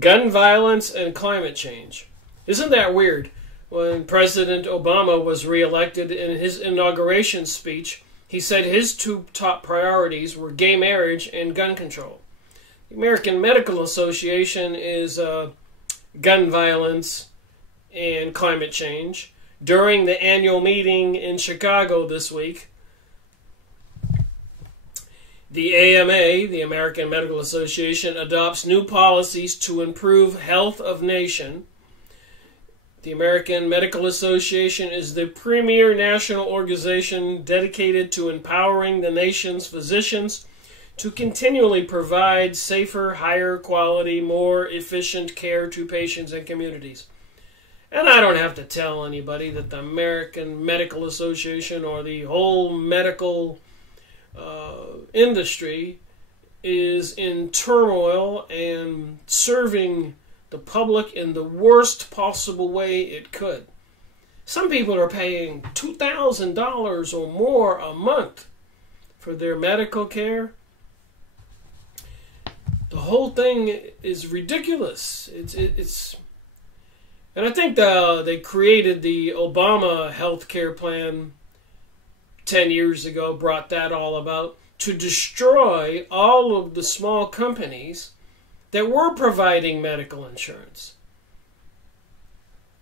gun violence and climate change. Isn't that weird? When President Obama was reelected, in his inauguration speech, he said his two top priorities were gay marriage and gun control. The American Medical Association is gun violence and climate change. During the annual meeting in Chicago this week, the AMA, the American Medical Association, adopts new policies to improve health of nation. The American Medical Association is the premier national organization dedicated to empowering the nation's physicians to continually provide safer, higher quality, more efficient care to patients and communities. And I don't have to tell anybody that the American Medical Association or the whole medical industry is in turmoil and serving the public in the worst possible way it could. Some people are paying $2,000 or more a month for their medical care. The whole thing is ridiculous. It's and I think they created the Obama health care plan 10 years ago, brought that all about, to destroy all of the small companies that were providing medical insurance.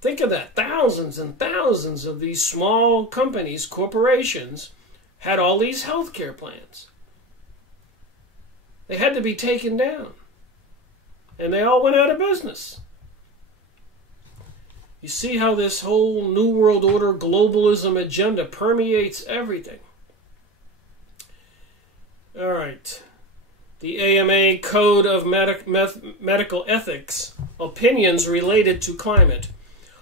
Think of that. Thousands and thousands of these small companies, corporations, had all these health care plans. They had to be taken down. And they all went out of business. You see how this whole New World Order globalism agenda permeates everything. All right. The AMA Code of Medical Ethics, opinions related to climate.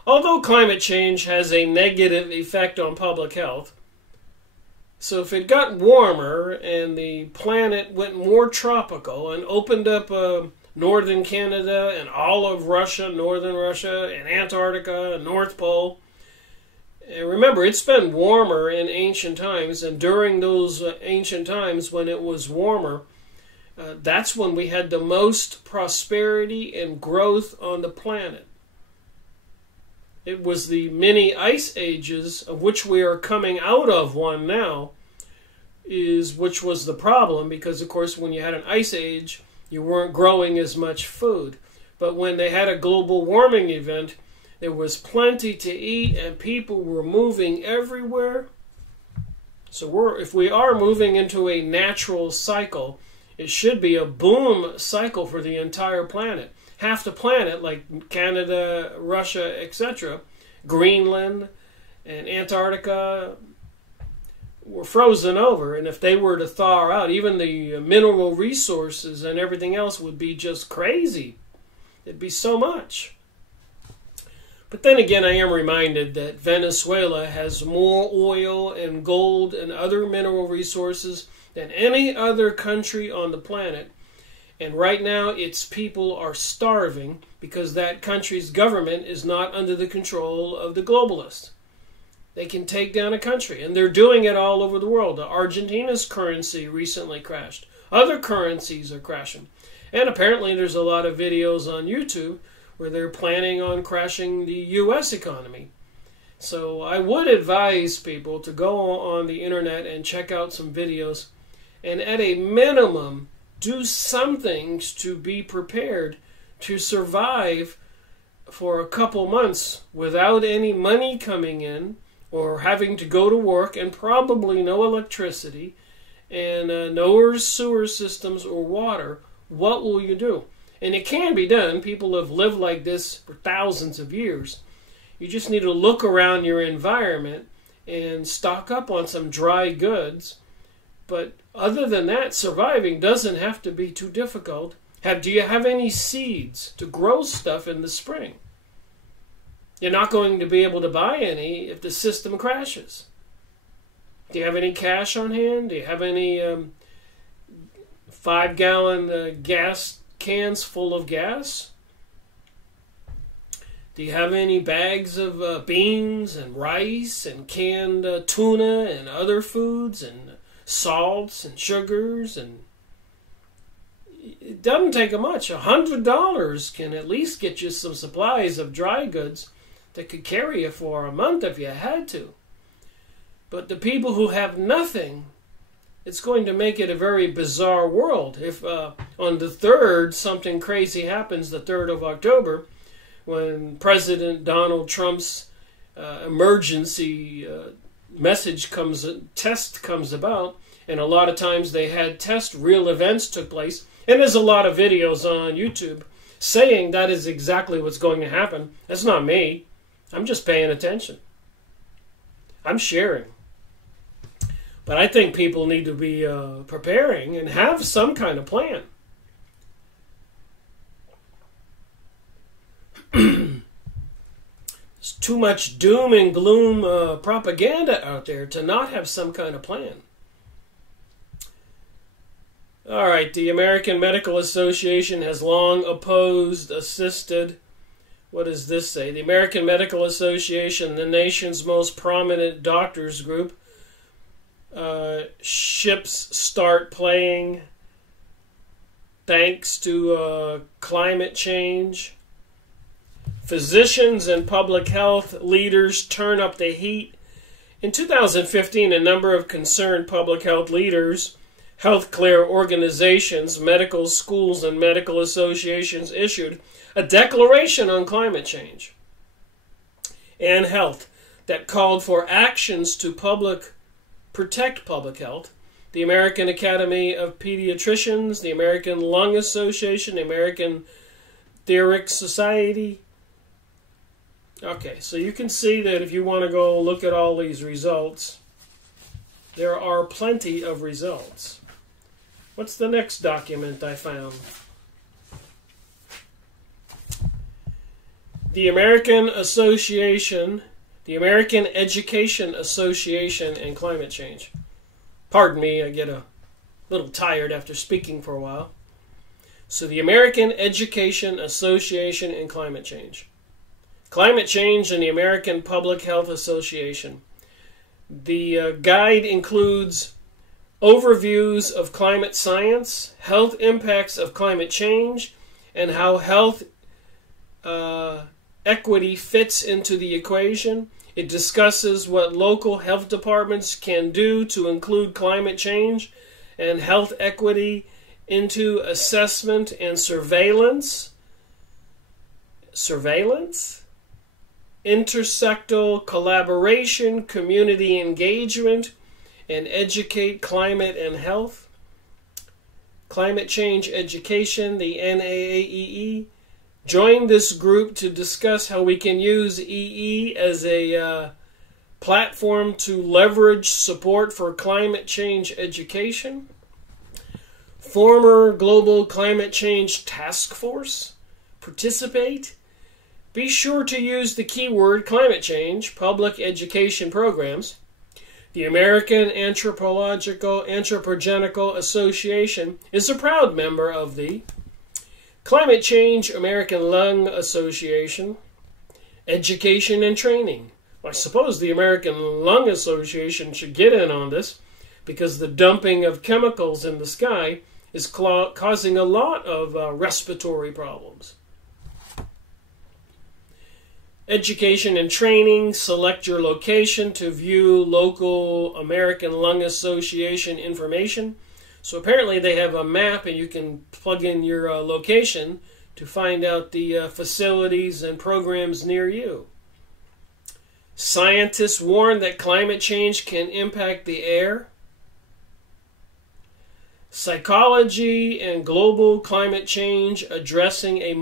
Although climate change has a negative effect on public health, so if it got warmer and the planet went more tropical and opened up northern Canada and all of Russia, northern Russia, and Antarctica, and North Pole, and remember, it's been warmer in ancient times, and during those ancient times when it was warmer, that's when we had the most prosperity and growth on the planet. It was the mini ice ages, of which we are coming out of one now, which was the problem, because of course when you had an ice age, you weren't growing as much food. But when they had a global warming event, there was plenty to eat and people were moving everywhere. So if we are moving into a natural cycle, it should be a boom cycle for the entire planet. Half the planet, like Canada, Russia, etc., Greenland and Antarctica, were frozen over. And if they were to thaw out, even the mineral resources and everything else would be just crazy. It'd be so much. But then again, I am reminded that Venezuela has more oil and gold and other mineral resources than any other country on the planet. And right now, its people are starving because that country's government is not under the control of the globalists. They can take down a country, and they're doing it all over the world. Argentina's currency recently crashed. Other currencies are crashing. And apparently there's a lot of videos on YouTube where they're planning on crashing the U.S. economy. So I would advise people to go on the internet and check out some videos, and at a minimum, do some things to be prepared to survive for a couple months without any money coming in, or having to go to work, and probably no electricity, and no sewer systems or water. What will you do? And it can be done. People have lived like this for thousands of years. You just need to look around your environment and stock up on some dry goods. But other than that, surviving doesn't have to be too difficult. Do you have any seeds to grow stuff in the spring? You're not going to be able to buy any if the system crashes. Do you have any cash on hand? Do you have any 5-gallon gas cans full of gas? Do you have any bags of beans and rice and canned tuna and other foods and salts and sugars? And it doesn't take much. $100 can at least get you some supplies of dry goods that could carry you for a month if you had to. But the people who have nothing, it's going to make it a very bizarre world. If on the 3rd something crazy happens, the 3rd of October, when President Donald Trump's emergency test comes about, and a lot of times they had real events took place, and there's a lot of videos on YouTube saying that is exactly what's going to happen. That's not me. I'm just paying attention. I'm sharing. But I think people need to be preparing and have some kind of plan. There's too much doom and gloom propaganda out there to not have some kind of plan. All right, the American Medical Association has long opposed assisted. What does this say? The American Medical Association, the nation's most prominent doctors group, ships start playing thanks to climate change. Physicians and public health leaders turn up the heat. In 2015, a number of concerned public health leaders, healthcare organizations, medical schools, and medical associations issued a declaration on climate change and health that called for actions to protect public health. The American Academy of Pediatricians, the American Lung Association, the American Thoracic Society. Okay, so you can see that if you want to go look at all these results, there are plenty of results. What's the next document I found? The American Education Association and Climate Change. Pardon me, I get a little tired after speaking for a while. So the American Education Association and Climate Change. Climate Change and the American Public Health Association. The guide includes overviews of climate science, health impacts of climate change, and how health equity fits into the equation. It discusses what local health departments can do to include climate change and health equity into assessment and surveillance, intersectoral collaboration, community engagement, and educate climate and health. Climate change education, the NAAEE. Join this group to discuss how we can use EE as a platform to leverage support for climate change education. Former Global Climate Change Task Force. Participate. Be sure to use the keyword climate change, public education programs. The American Anthropogenical Association is a proud member of the Climate Change American Lung Association. Education and training. I suppose the American Lung Association should get in on this, because the dumping of chemicals in the sky is causing a lot of respiratory problems. Education and training. Select your location to view local American Lung Association information. So apparently they have a map, and you can plug in your location to find out the facilities and programs near you. Scientists warn that climate change can impact the air. Psychology and global climate change addressing a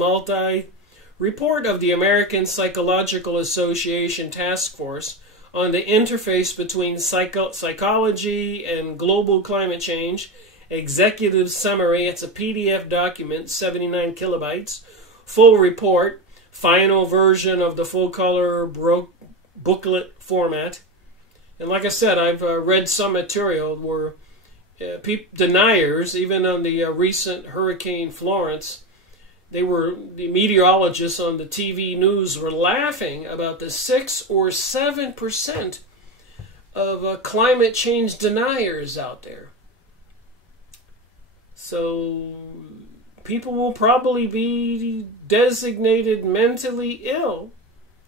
report of the American Psychological Association Task Force on the interface between psychology and global climate change. Executive summary. It's a PDF document, 79 kilobytes. Full report. Final version of the full color booklet format. And like I said, I've read some material where deniers, even on the recent Hurricane Florence, the meteorologists on the TV news were laughing about the 6 or 7% of climate change deniers out there. So people will probably be designated mentally ill,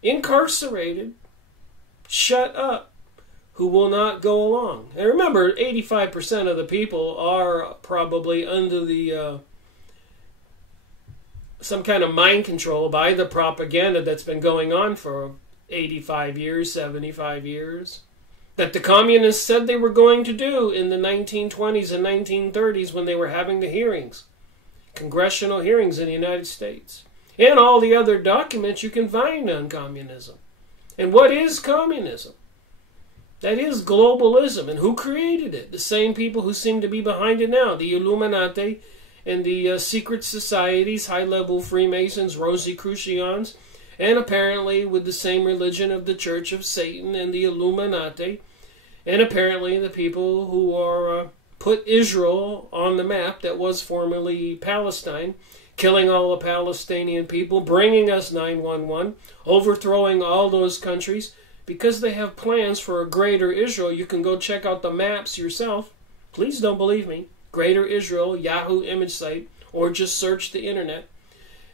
incarcerated, shut up, who will not go along. And remember, 85% of the people are probably under the some kind of mind control by the propaganda that's been going on for 85 years, 75 years, that the communists said they were going to do in the 1920s and 1930s when they were having the hearings, congressional hearings in the United States, and all the other documents you can find on communism. And what is communism? That is globalism. And who created it? The same people who seem to be behind it now, the Illuminati and the secret societies, high-level Freemasons, Rosicrucians, and apparently with the same religion of the Church of Satan and the Illuminati, and apparently the people who are put Israel on the map that was formerly Palestine, killing all the Palestinian people, bringing us 9/11, overthrowing all those countries, because they have plans for a greater Israel. You can go check out the maps yourself. Please don't believe me. Greater Israel, Yahoo image site, or just search the internet.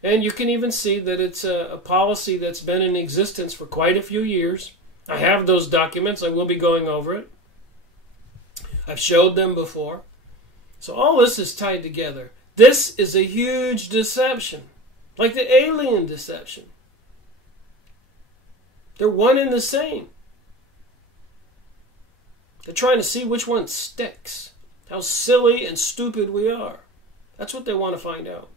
And you can even see that it's a policy that's been in existence for quite a few years. I have those documents. I will be going over it. I've showed them before. So all this is tied together. This is a huge deception, like the alien deception. They're one and the same. They're trying to see which one sticks. How silly and stupid we are. That's what they want to find out.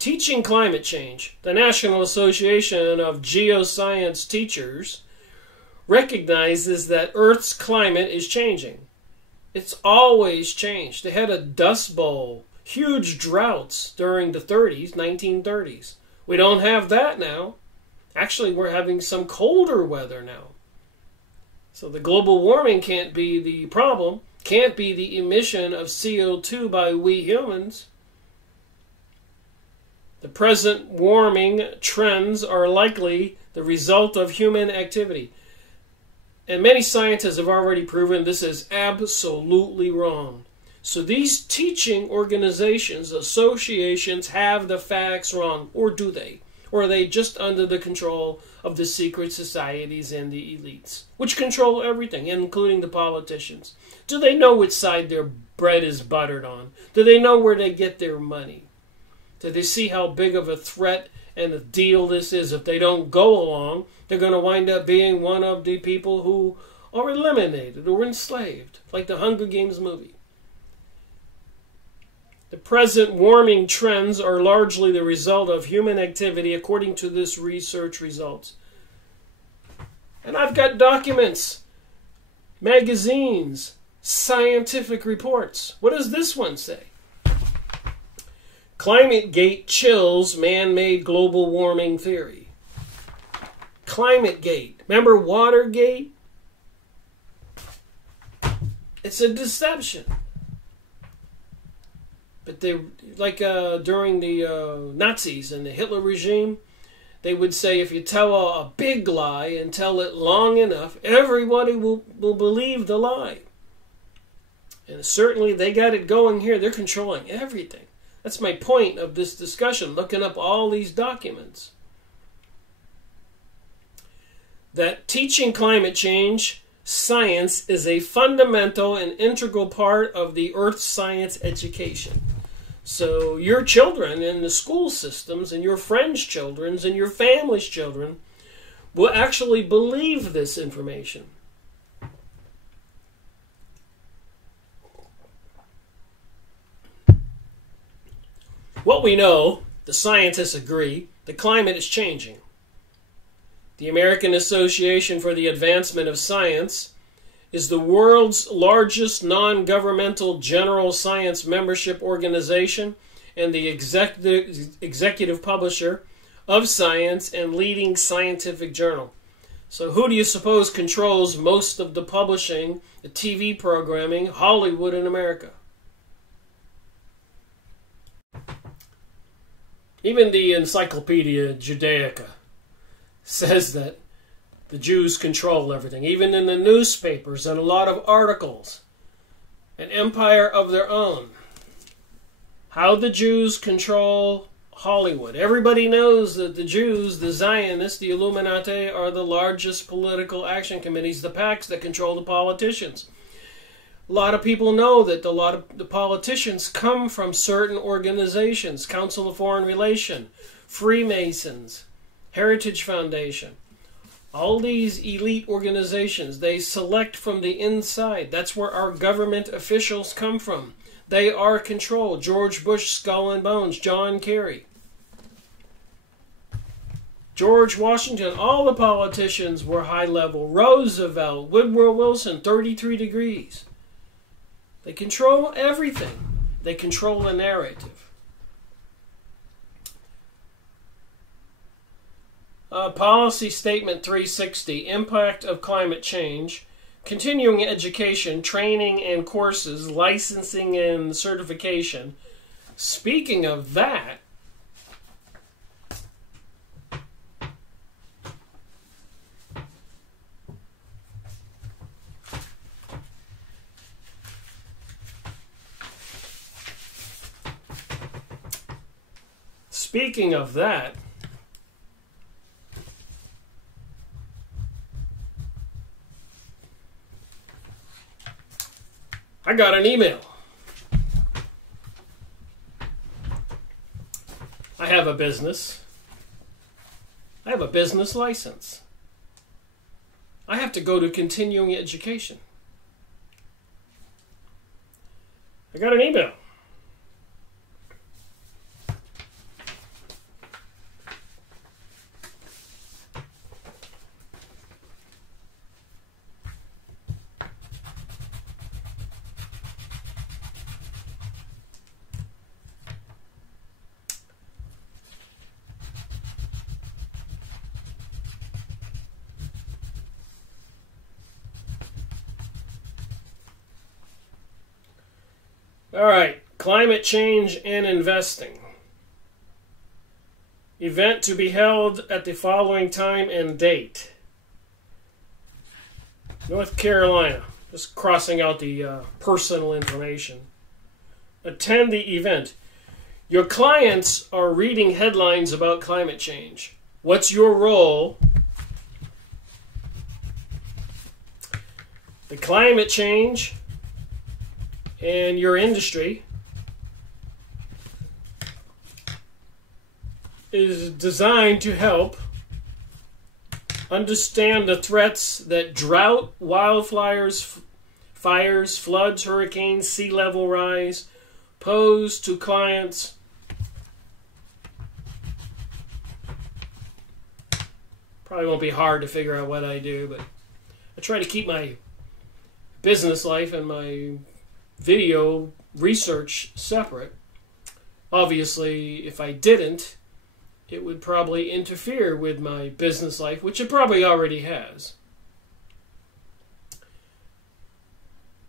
Teaching climate change. The National Association of Geoscience Teachers recognizes that Earth's climate is changing. It's always changed. They had a dust bowl, huge droughts during the 30s, 1930s. We don't have that now. Actually, we're having some colder weather now. So the global warming can't be the problem, can't be the emission of CO2 by we humans. The present warming trends are likely the result of human activity. And many scientists have already proven this is absolutely wrong. So these teaching organizations, associations, have the facts wrong. Or do they? Or are they just under the control of the secret societies and the elites, which control everything, including the politicians? Do they know which side their bread is buttered on? Do they know where they get their money? Do they see how big of a threat and a deal this is? If they don't go along, they're going to wind up being one of the people who are eliminated or enslaved, like the Hunger Games movie. The present warming trends are largely the result of human activity, according to this research results. And I've got documents, magazines, scientific reports. What does this one say? ClimateGate chills man-made global warming theory. ClimateGate. Remember Watergate? It's a deception. But they, like during the Nazis and the Hitler regime, they would say if you tell a big lie and tell it long enough, everybody will believe the lie. And certainly they got it going here. They're controlling everything. That's my point of this discussion, looking up all these documents. That teaching climate change science is a fundamental and integral part of the earth science education. So your children in the school systems and your friends' children and your family's children will actually believe this information. What we know, the scientists agree, the climate is changing. The American Association for the Advancement of Science is the world's largest non-governmental general science membership organization and the executive publisher of science and leading scientific journal. So who do you suppose controls most of the publishing, the TV programming, Hollywood in America? Even the Encyclopedia Judaica says that the Jews control everything. Even in the newspapers and a lot of articles. An empire of their own. How the Jews control Hollywood. Everybody knows that the Jews, the Zionists, the Illuminati are the largest political action committees, the PACs that control the politicians. A lot of people know that a lot of the politicians come from certain organizations. Council of Foreign Relations, Freemasons, Heritage Foundation. All these elite organizations, they select from the inside. That's where our government officials come from. They are controlled. George Bush, skull and bones. John Kerry. George Washington, all the politicians were high level. Roosevelt, Woodrow Wilson, 33 degrees. They control everything. They control the narrative. Policy Statement 360, Impact of Climate Change, Continuing Education, Training and Courses, Licensing and Certification. Speaking of that, I got an email. I have a business. I have a business license. I have to go to continuing education. I got an email. All right, climate change and investing. Event to be held at the following time and date. North Carolina. Just crossing out the personal information. Attend the event. Your clients are reading headlines about climate change. What's your role? The climate change and your industry is designed to help understand the threats that drought, wildfires, fires, floods, hurricanes, sea level rise pose to clients. Probably won't be hard to figure out what I do, but I try to keep my business life and my video research separate. Obviously, if I didn't, it would probably interfere with my business life, which it probably already has.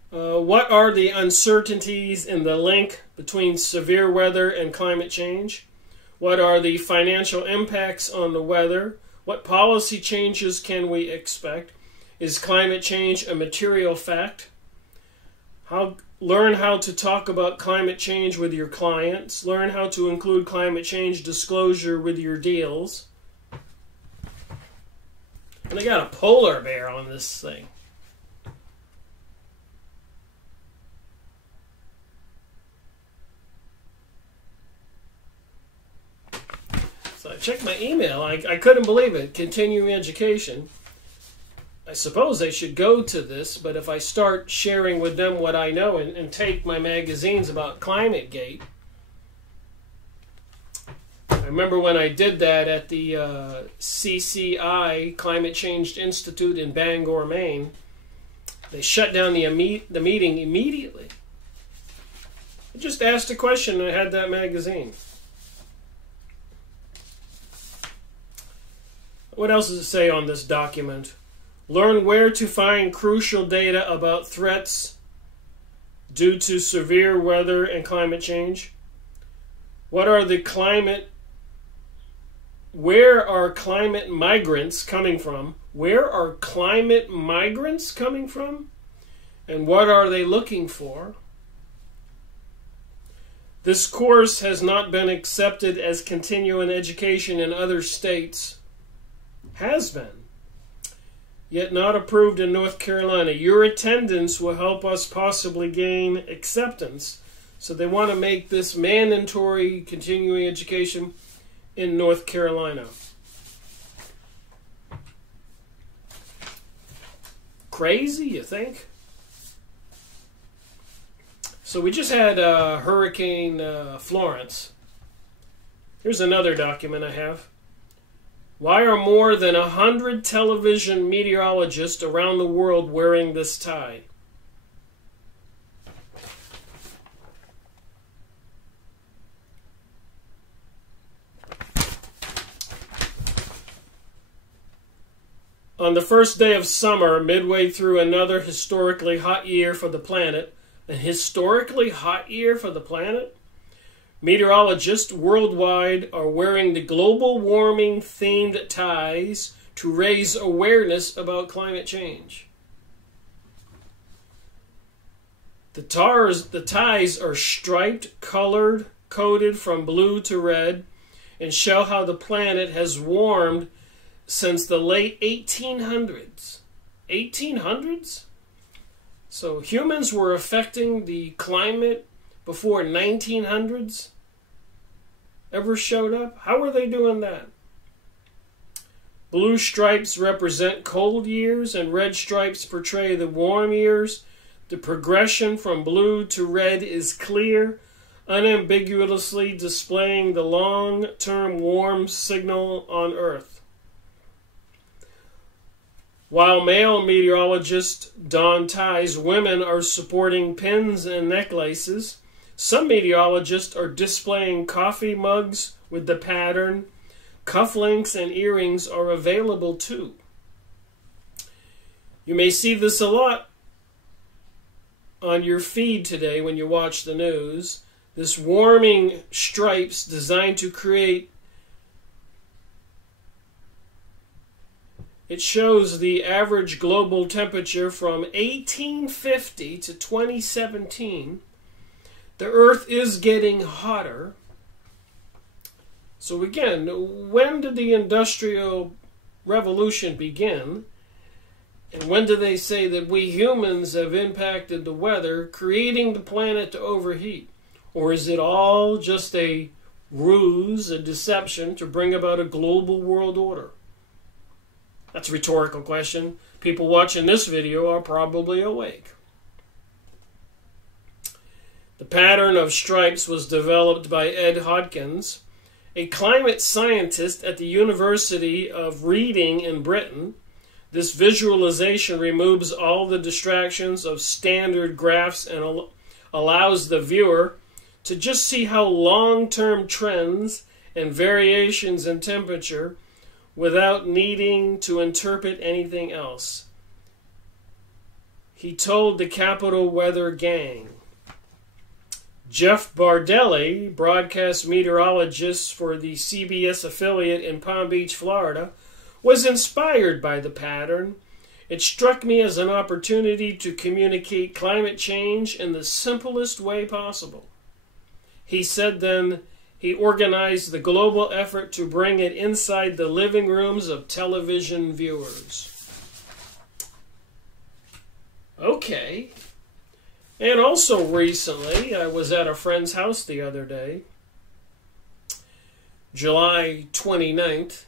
What are the uncertainties in the link between severe weather and climate change? What are the financial impacts on the weather? What policy changes can we expect? Is climate change a material fact? Learn how to talk about climate change with your clients. Learn how to include climate change disclosure with your deals. And they got a polar bear on this thing. So I checked my email. I couldn't believe it. Continuing education. I suppose they should go to this, but if I start sharing with them what I know and take my magazines about ClimateGate, I remember when I did that at the CCI, Climate Change Institute in Bangor, Maine, they shut down the meeting immediately. I just asked a question and I had that magazine. What else does it say on this document? Learn where to find crucial data about threats due to severe weather and climate change. Where are climate migrants coming from? Where are climate migrants coming from? And what are they looking for? This course has not been accepted as continuing education in other states. Has been. Yet not approved in North Carolina. Your attendance will help us possibly gain acceptance. So they want to make this mandatory continuing education in North Carolina. Crazy, you think? So we just had Hurricane Florence. Here's another document I have. Why are more than 100 television meteorologists around the world wearing this tie? On the first day of summer, midway through another historically hot year for the planet, a historically hot year for the planet? Meteorologists worldwide are wearing the global warming themed ties to raise awareness about climate change. The ties are striped, colored, coded from blue to red, and show how the planet has warmed since the late 1800s. 1800s? So humans were affecting the climate before 1900s ever showed up? How are they doing that? Blue stripes represent cold years and red stripes portray the warm years. The progression from blue to red is clear, unambiguously displaying the long-term warm signal on Earth. While male meteorologists don ties, women are sporting pins and necklaces. Some meteorologists are displaying coffee mugs with the pattern. Cufflinks and earrings are available too. You may see this a lot on your feed today when you watch the news. This warming stripes designed to create It shows the average global temperature from 1850 to 2017. The Earth is getting hotter. So again, when did the Industrial Revolution begin? And when do they say that we humans have impacted the weather, creating the planet to overheat? Or is it all just a ruse, a deception to bring about a global world order? That's a rhetorical question. People watching this video are probably awake. The pattern of stripes was developed by Ed Hodgkins, a climate scientist at the University of Reading in Britain. This visualization removes all the distractions of standard graphs and allows the viewer to just see how long-term trends and variations in temperature without needing to interpret anything else. He told the Capital Weather Gang. Jeff Bardelli, broadcast meteorologist for the CBS affiliate in Palm Beach, Florida, was inspired by the pattern. It struck me as an opportunity to communicate climate change in the simplest way possible. He said then he organized the global effort to bring it inside the living rooms of television viewers. Okay. And also recently, I was at a friend's house the other day, July 29th,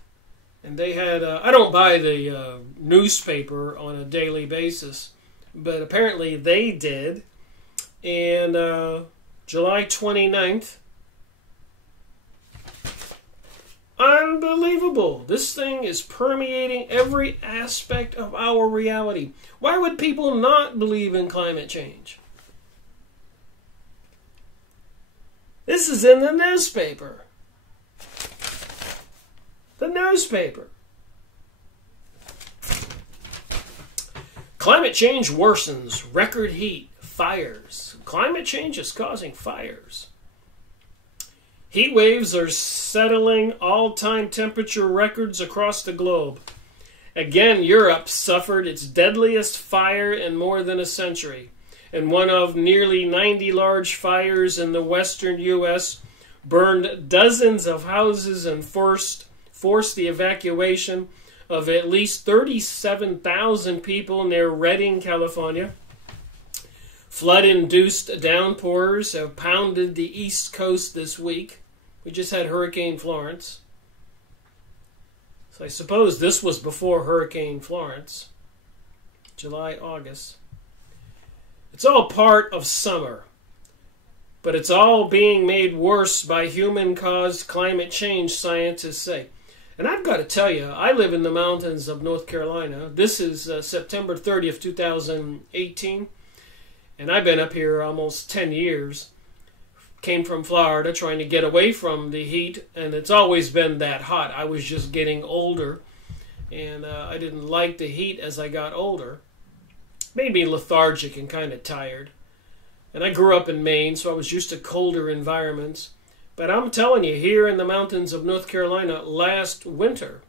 and they had, I don't buy the newspaper on a daily basis, but apparently they did, and July 29th, unbelievable. This thing is permeating every aspect of our reality. Why would people not believe in climate change? This is in the newspaper. The newspaper. Climate change worsens. Record heat. Fires. Climate change is causing fires. Heat waves are settling all-time temperature records across the globe. Again, Europe suffered its deadliest fire in more than a century. And one of nearly 90 large fires in the western U.S. burned dozens of houses and forced the evacuation of at least 37,000 people near Redding, California. Flood-induced downpours have pounded the East Coast this week. We just had Hurricane Florence. So I suppose this was before Hurricane Florence. July, August. It's all part of summer, but it's all being made worse by human-caused climate change, scientists say. And I've got to tell you, I live in the mountains of North Carolina. This is September 30th, 2018, and I've been up here almost 10 years. Came from Florida trying to get away from the heat, and it's always been that hot. I was just getting older, and I didn't like the heat as I got older. Made me lethargic and kind of tired. And I grew up in Maine, so I was used to colder environments. But I'm telling you, here in the mountains of North Carolina last winter,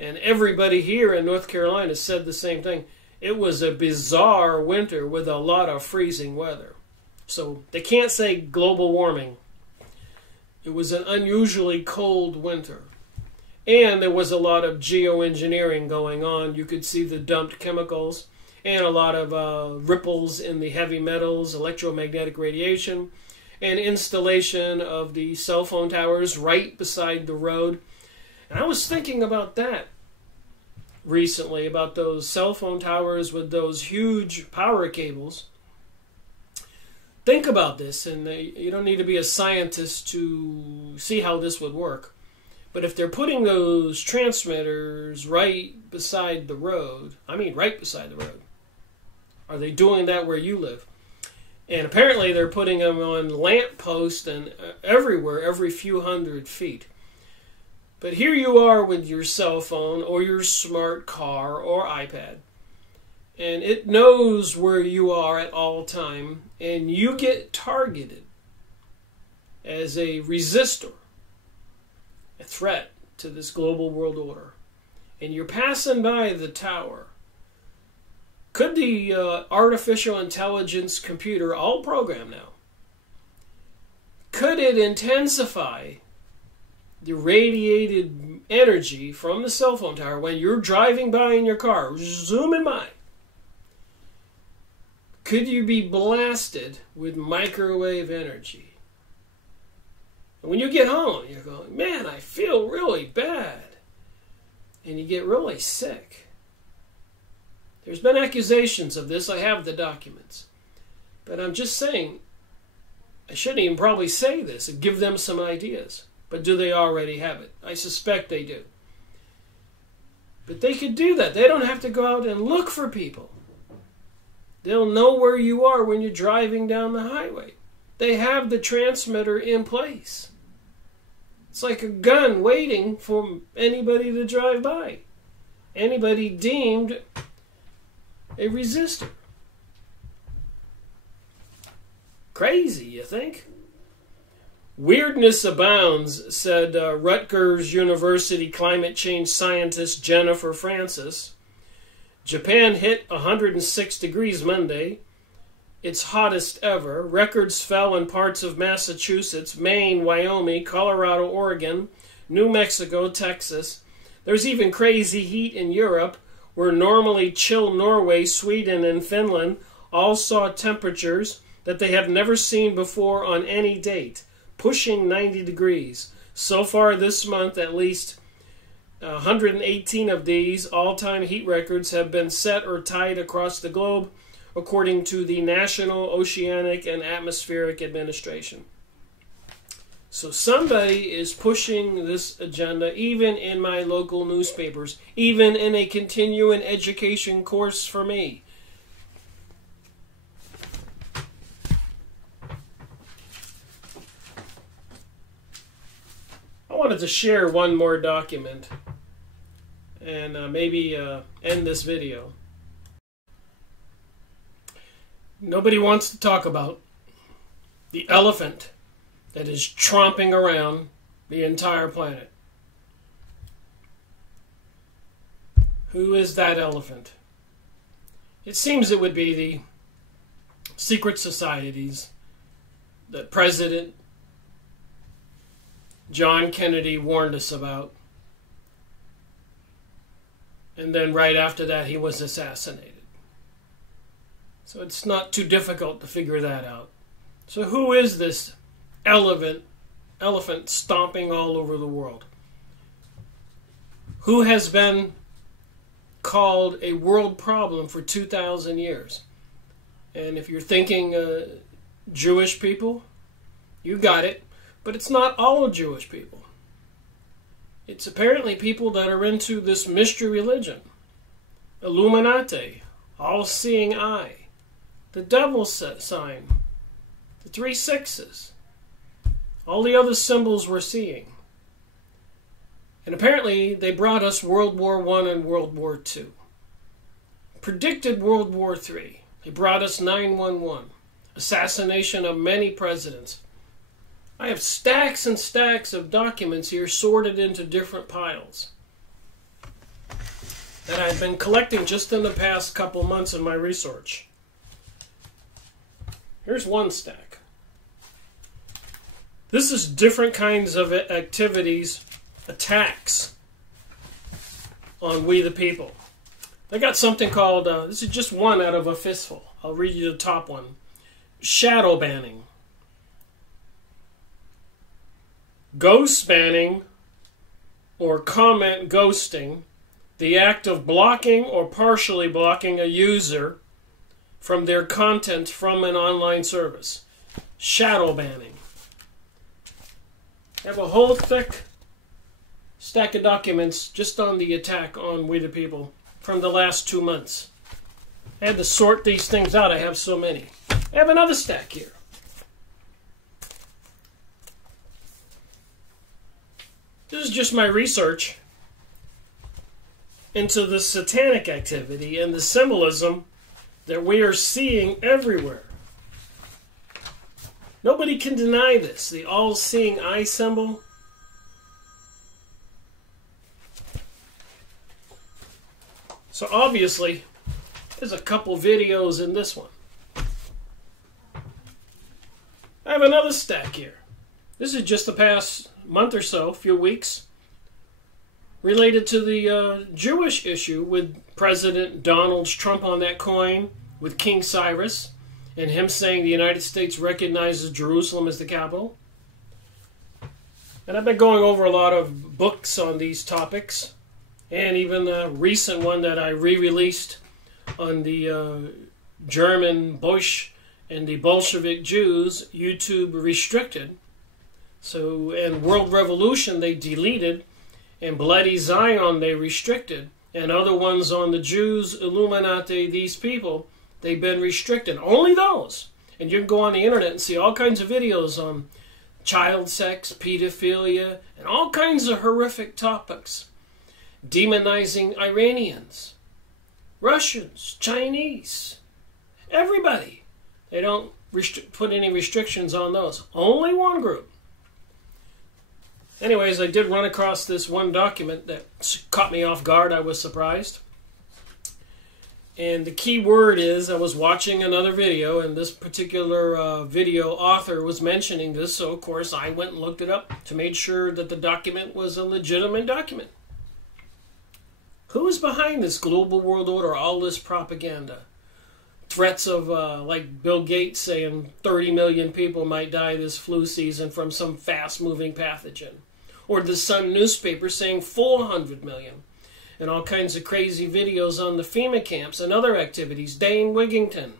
and everybody here in North Carolina said the same thing, it was a bizarre winter with a lot of freezing weather. So they can't say global warming. It was an unusually cold winter. And there was a lot of geoengineering going on. You could see the dumped chemicals and a lot of ripples in the heavy metals, electromagnetic radiation, and installation of the cell phone towers right beside the road. And I was thinking about that recently, about those cell phone towers with those huge power cables. Think about this, and you don't need to be a scientist to see how this would work. But if they're putting those transmitters right beside the road, I mean right beside the road, are they doing that where you live? And apparently they're putting them on lamp posts and everywhere, every few hundred feet. But here you are with your cell phone or your smart car or iPad. And it knows where you are at all time. And you get targeted as a resistor, a threat to this global world order. and you're passing by the tower, could the artificial intelligence computer, all programmed now, could it intensify the radiated energy from the cell phone tower when you're driving by in your car, zooming by? Could you be blasted with microwave energy? And when you get home, you're going, man, I feel really bad. And you get really sick. There's been accusations of this. I have the documents. But I'm just saying, I shouldn't even probably say this and give them some ideas. But do they already have it? I suspect they do. But they could do that. They don't have to go out and look for people. They'll know where you are when you're driving down the highway. They have the transmitter in place. It's like a gun waiting for anybody to drive by. Anybody deemed a resistor. Crazy, you think? Weirdness abounds, said Rutgers University climate change scientist Jennifer Francis. Japan hit 106 degrees Monday, its hottest ever. Records fell in parts of Massachusetts, Maine, Wyoming, Colorado, Oregon, New Mexico, Texas. There's even crazy heat in Europe, where normally chill Norway, Sweden, and Finland all saw temperatures that they have never seen before on any date, pushing 90 degrees. So far this month, at least 118 of these all-time heat records have been set or tied across the globe, according to the National Oceanic and Atmospheric Administration. So somebody is pushing this agenda, even in my local newspapers, even in a continuing education course for me. I wanted to share one more document and maybe end this video. Nobody wants to talk about the elephant that is tromping around the entire planet. Who is that elephant? It seems it would be the secret societies that President John Kennedy warned us about. And then right after that, he was assassinated. So it's not too difficult to figure that out. So who is this elephant stomping all over the world? Who has been called a world problem for 2,000 years? And if you're thinking Jewish people, you got it. But it's not all Jewish people. It's apparently people that are into this mystery religion. Illuminati, all-seeing eye, the devil's sign, the 3 sixes, all the other symbols we're seeing. And apparently they brought us World War I and World War II. Predicted World War III. They brought us 9/11. Assassination of many presidents. I have stacks and stacks of documents here sorted into different piles that I've been collecting just in the past couple months in my research. Here's one stack. This is different kinds of activities, attacks on we the people. They got something called, this is just one out of a fistful. I'll read you the top one. Shadow banning. Ghost banning, or comment ghosting, the act of blocking or partially blocking a user from their content from an online service. Shadow banning. I have a whole thick stack of documents just on the attack on we the people from the last 2 months. I had to sort these things out. I have so many. I have another stack here. This is just my research into the satanic activity and the symbolism that we are seeing everywhere. Nobody can deny this. The all-seeing eye symbol. So obviously, there's a couple videos in this one. I have another stack here. This is just the past month or so, few weeks, related to the Jewish issue with President Donald Trump on that coin, with King Cyrus, and him saying the United States recognizes Jerusalem as the capital. And I've been going over a lot of books on these topics, and even a recent one that I re-released on the German Bush and the Bolshevik Jews, YouTube restricted. So, and World Revolution they deleted, and Bloody Zion they restricted, and other ones on the Jews, Illuminati, these people, they've been restricted. Only those. And you can go on the internet and see all kinds of videos on child sex, pedophilia, and all kinds of horrific topics. Demonizing Iranians, Russians, Chinese, everybody. They don't put any restrictions on those. Only one group. Anyways, I did run across this one document that caught me off guard. I was surprised. And the key word is, I was watching another video, and this particular video author was mentioning this, so of course I went and looked it up to make sure that the document was a legitimate document. Who is behind this global world order, all this propaganda? Threats of, like Bill Gates saying 30 million people might die this flu season from some fast-moving pathogen. Or the Sun newspaper saying 400 million. And all kinds of crazy videos on the FEMA camps and other activities. Dane Wigington.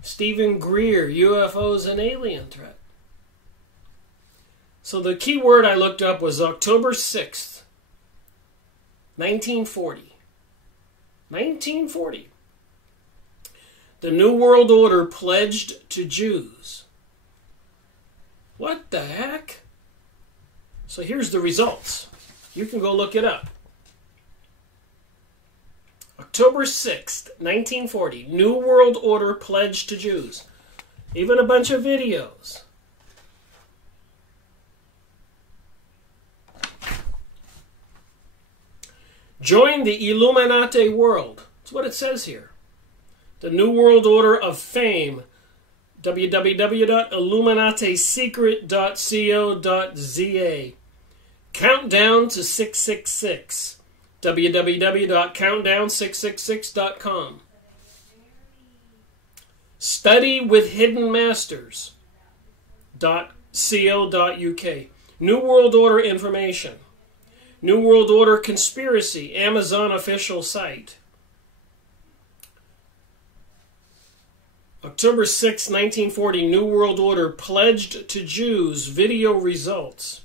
Stephen Greer, UFOs and alien threat. So the key word I looked up was October 6th, 1940. 1940. The New World Order pledged to Jews. What the heck? So here's the results. You can go look it up. October 6th, 1940. New World Order pledged to Jews. Even a bunch of videos. Join the Illuminati world. That's what it says here. The New World Order of Fame. www.illuminatisecret.co.za. Countdown to 666. www.countdown666.com. Studywithhiddenmasters.co.uk. New World Order information. New World Order conspiracy. Amazon official site. October 6, 1940. New World Order pledged to Jews. Video results.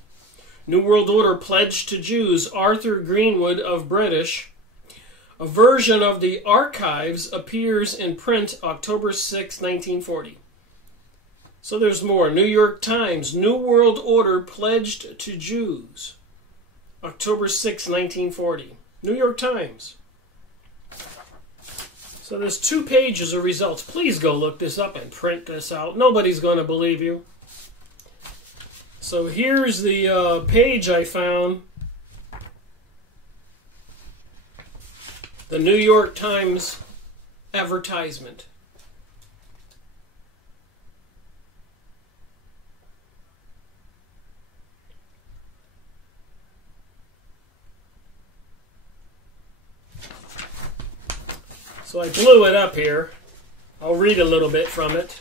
New World Order pledged to Jews. Arthur Greenwood of British. A version of the archives appears in print October 6, 1940. So there's more. New York Times. New World Order pledged to Jews. October 6, 1940. New York Times. So there's 2 pages of results. Please go look this up and print this out. Nobody's going to believe you. So here's the page I found. The New York Times advertisement. So I blew it up here. I'll read a little bit from it.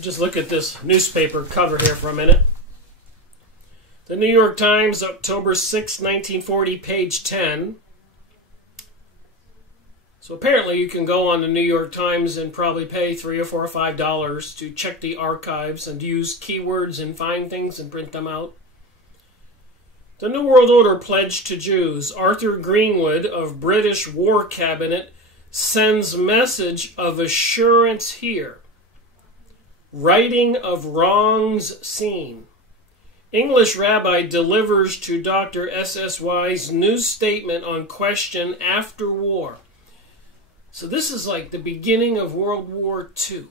Just look at this newspaper cover here for a minute. The New York Times, October 6, 1940, page 10. So apparently you can go on the New York Times and probably pay $3 or $4 or $5 to check the archives and use keywords and find things and print them out. The New World Order pledged to Jews. Arthur Greenwood of British War Cabinet sends message of assurance here. Writing of wrongs seen. English rabbi delivers to Dr. SSY's new statement on question after war. So this is like the beginning of World War II.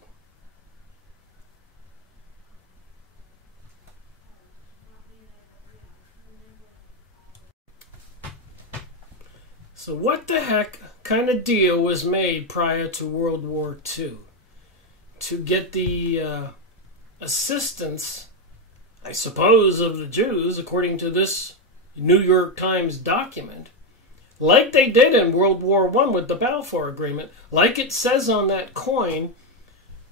So what the heck kind of deal was made prior to World War II to get the assistance, I suppose, of the Jews, according to this New York Times document, like they did in World War I with the Balfour Agreement, like it says on that coin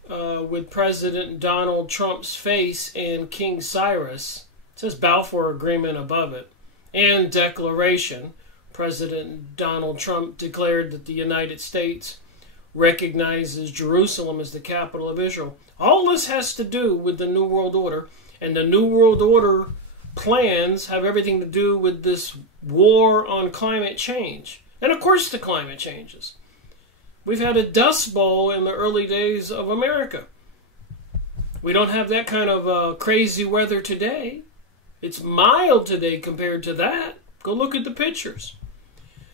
with President Donald Trump's face and King Cyrus. It says Balfour Agreement above it, and Declaration. President Donald Trump declared that the United States recognizes Jerusalem as the capital of Israel. All this has to do with the New World Order, and the New World Order plans have everything to do with this war on climate change. And of course the climate changes. We've had a dust bowl in the early days of America. We don't have that kind of crazy weather today. It's mild today compared to that. Go look at the pictures.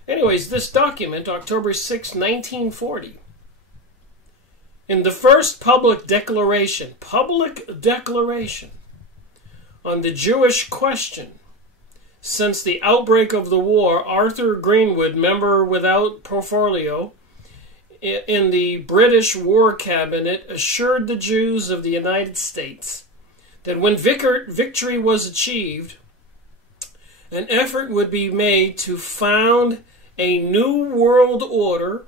Anyways, this document, October 6, 1940, in the first public declaration on the Jewish question since the outbreak of the war, Arthur Greenwood, member without portfolio in the British War Cabinet, assured the Jews of the United States that when victory was achieved, an effort would be made to found a new world order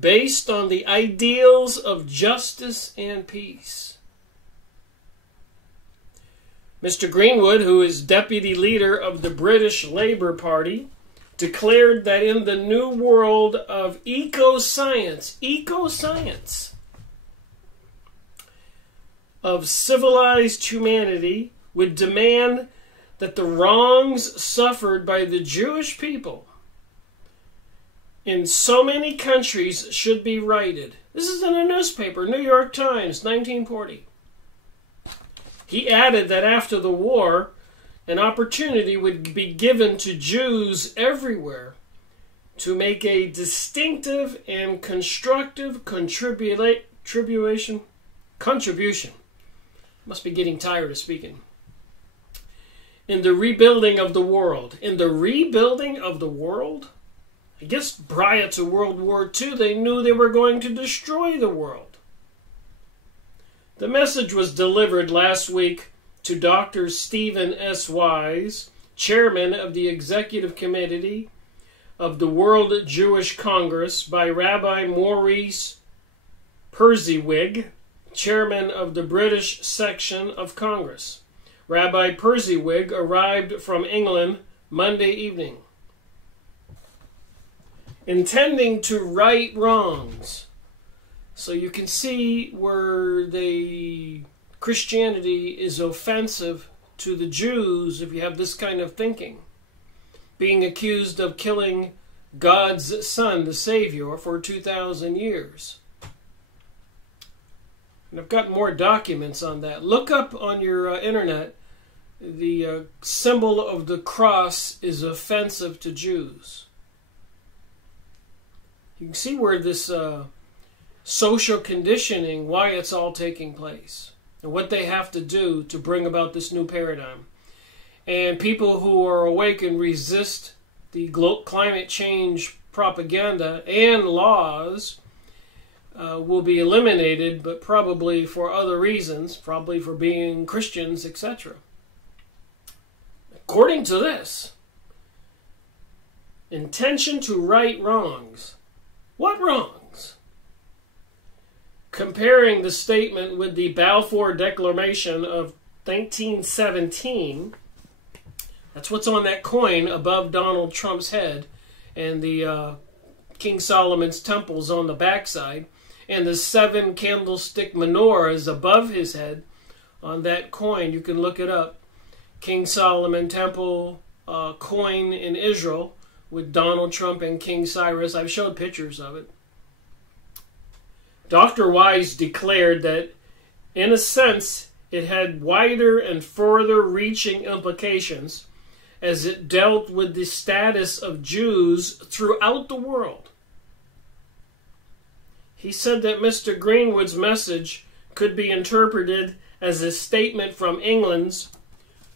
based on the ideals of justice and peace. Mr. Greenwood, who is deputy leader of the British Labour Party, declared that in the new world of ecoscience of civilized humanity would demand that the wrongs suffered by the Jewish people in so many countries should be righted. This is in a newspaper, New York Times, 1940. He added that after the war, an opportunity would be given to Jews everywhere to make a distinctive and constructive contribution. Must be getting tired of speaking. In the rebuilding of the world. In the rebuilding of the world? I guess prior to World War II, they knew they were going to destroy the world. The message was delivered last week to Dr. Stephen S. Wise, chairman of the Executive Committee of the World Jewish Congress, by Rabbi Maurice Persiewig, chairman of the British section of Congress. Rabbi Persiewig arrived from England Monday evening, intending to right wrongs. So you can see where the Christianity is offensive to the Jews if you have this kind of thinking. Being accused of killing God's Son, the Savior, for 2,000 years. And I've got more documents on that. Look up on your internet. The symbol of the cross is offensive to Jews. You can see where this social conditioning, why it's all taking place, and what they have to do to bring about this new paradigm. And people who are awake and resist the climate change propaganda and laws will be eliminated, but probably for other reasons, probably for being Christians, etc. According to this, intention to right wrongs. What wrongs? Comparing the statement with the Balfour Declaration of 1917, that's what's on that coin above Donald Trump's head, and the King Solomon's temples on the backside, and the 7 candlestick menorahs above his head on that coin. You can look it up. King Solomon Temple coin in Israel with Donald Trump and King Cyrus. I've showed pictures of it. Dr. Wise declared that, in a sense, it had wider and further reaching implications as it dealt with the status of Jews throughout the world. He said that Mr. Greenwood's message could be interpreted as a statement from England's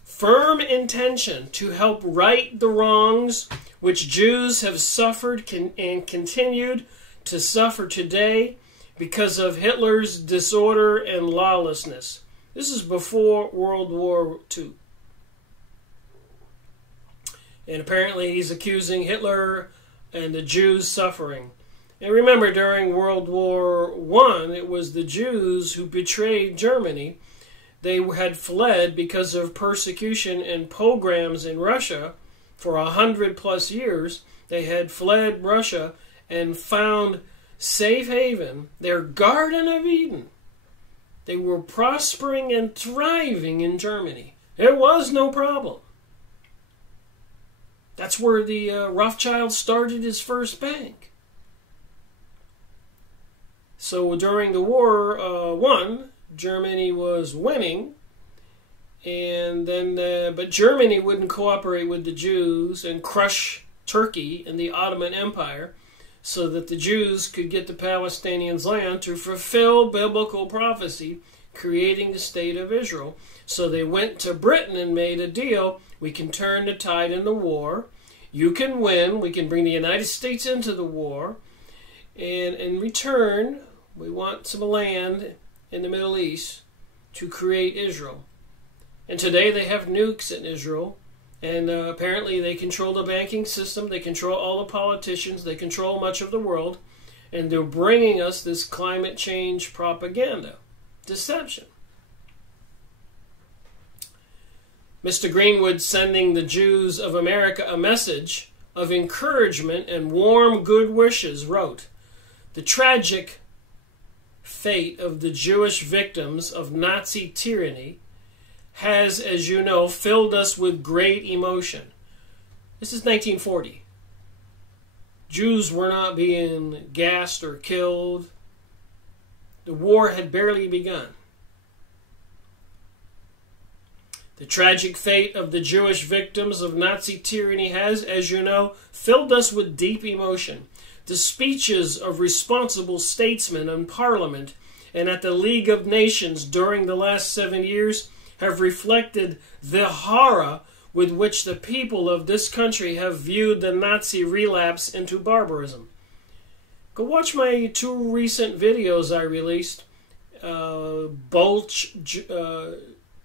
firm intention to help right the wrongs which Jews have suffered and continued to suffer today because of Hitler's disorder and lawlessness. This is before World War II. And apparently he's accusing Hitler and the Jews suffering. And remember, during World War I, it was the Jews who betrayed Germany. They had fled because of persecution and pogroms in Russia for 100+ years. They had fled Russia and found safe haven, their Garden of Eden. They were prospering and thriving in Germany. There was no problem. That's where the Rothschild started his first bank. So during the War I, Germany was winning, and then but Germany wouldn't cooperate with the Jews and crush Turkey and the Ottoman Empire, so that the Jews could get the Palestinians' land to fulfill biblical prophecy, creating the state of Israel. So they went to Britain and made a deal. We can turn the tide in the war. You can win. We can bring the United States into the war. And in return, we want some land in the Middle East to create Israel. And today they have nukes in Israel. And apparently they control the banking system. They control all the politicians. They control much of the world. And they're bringing us this climate change propaganda. Deception. Mr. Greenwood, sending the Jews of America a message of encouragement and warm good wishes, wrote, "The tragic fate of the Jewish victims of Nazi tyranny has, as you know, filled us with great emotion." This is 1940. Jews were not being gassed or killed. The war had barely begun. The tragic fate of the Jewish victims of Nazi tyranny has, as you know, filled us with deep emotion. The speeches of responsible statesmen in Parliament and at the League of Nations during the last 7 years have reflected the horror with which the people of this country have viewed the Nazi relapse into barbarism. Go watch my 2 recent videos I released,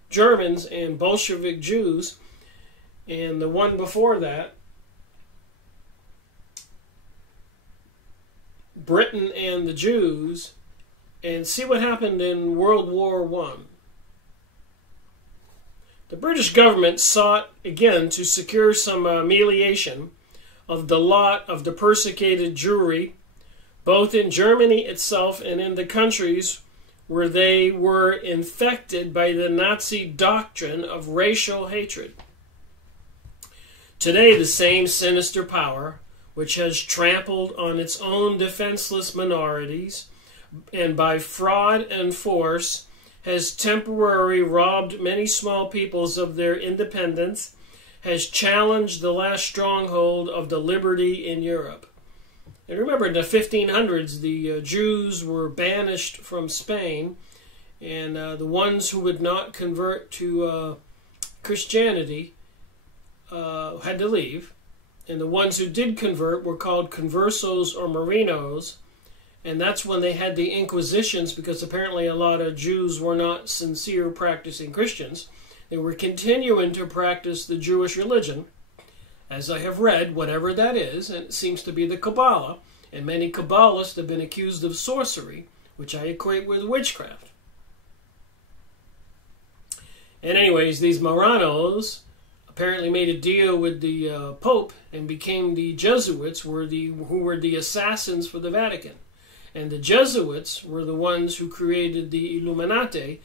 Germans and Bolshevik Jews, and the one before that, Britain and the Jews, and see what happened in World War I. The British government sought again to secure some amelioration of the lot of the persecuted Jewry, both in Germany itself and in the countries where they were infected by the Nazi doctrine of racial hatred. Today, the same sinister power, which has trampled on its own defenseless minorities, and by fraud and force has temporarily robbed many small peoples of their independence, has challenged the last stronghold of the liberty in Europe. And remember, in the 1500s, the Jews were banished from Spain, and the ones who would not convert to Christianity had to leave. And the ones who did convert were called conversos or morinos, and that's when they had the Inquisitions, because apparently a lot of Jews were not sincere practicing Christians. They were continuing to practice the Jewish religion, as I have read, whatever that is, and it seems to be the Kabbalah, and many Kabbalists have been accused of sorcery, which I equate with witchcraft. And anyways, these Marranos apparently made a deal with the Pope and became the Jesuits, who were the assassins for the Vatican. And the Jesuits were the ones who created the Illuminati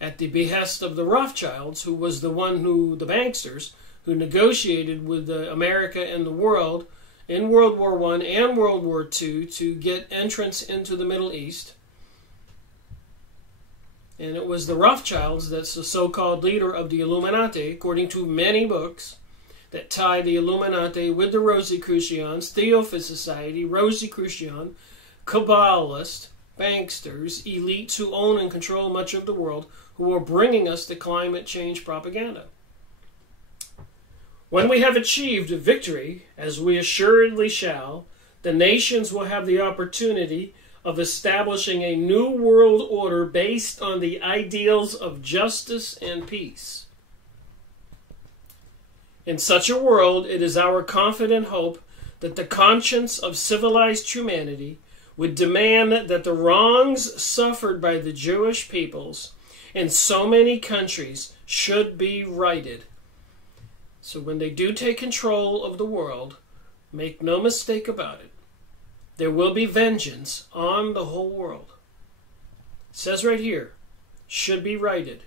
at the behest of the Rothschilds, who was the banksters, who negotiated with America and the world in World War I and World War II to get entrance into the Middle East. And it was the Rothschilds that's the so-called leader of the Illuminati, according to many books, that tie the Illuminati with the Rosicrucians, Theophilus Society, Rosicrucian, Kabbalists, banksters, elites who own and control much of the world, who are bringing us the climate change propaganda. When we have achieved victory, as we assuredly shall, the nations will have the opportunity of establishing a new world order based on the ideals of justice and peace. In such a world, it is our confident hope that the conscience of civilized humanity would demand that the wrongs suffered by the Jewish peoples in so many countries should be righted. So when they do take control of the world, make no mistake about it, there will be vengeance on the whole world. It says right here, should be righted.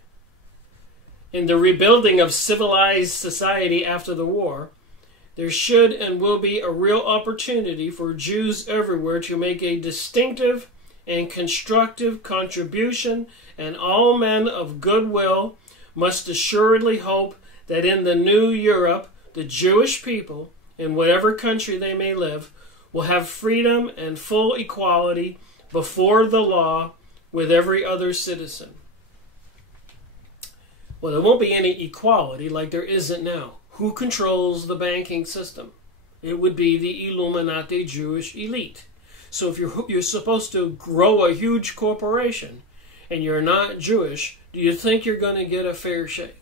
In the rebuilding of civilized society after the war, there should and will be a real opportunity for Jews everywhere to make a distinctive and constructive contribution, and all men of goodwill must assuredly hope that in the new Europe, the Jewish people, in whatever country they may live, will have freedom and full equality before the law with every other citizen. Well, there won't be any equality like there isn't now. Who controls the banking system? It would be the Illuminati Jewish elite. So if you're supposed to grow a huge corporation and you're not Jewish, do you think you're going to get a fair shake?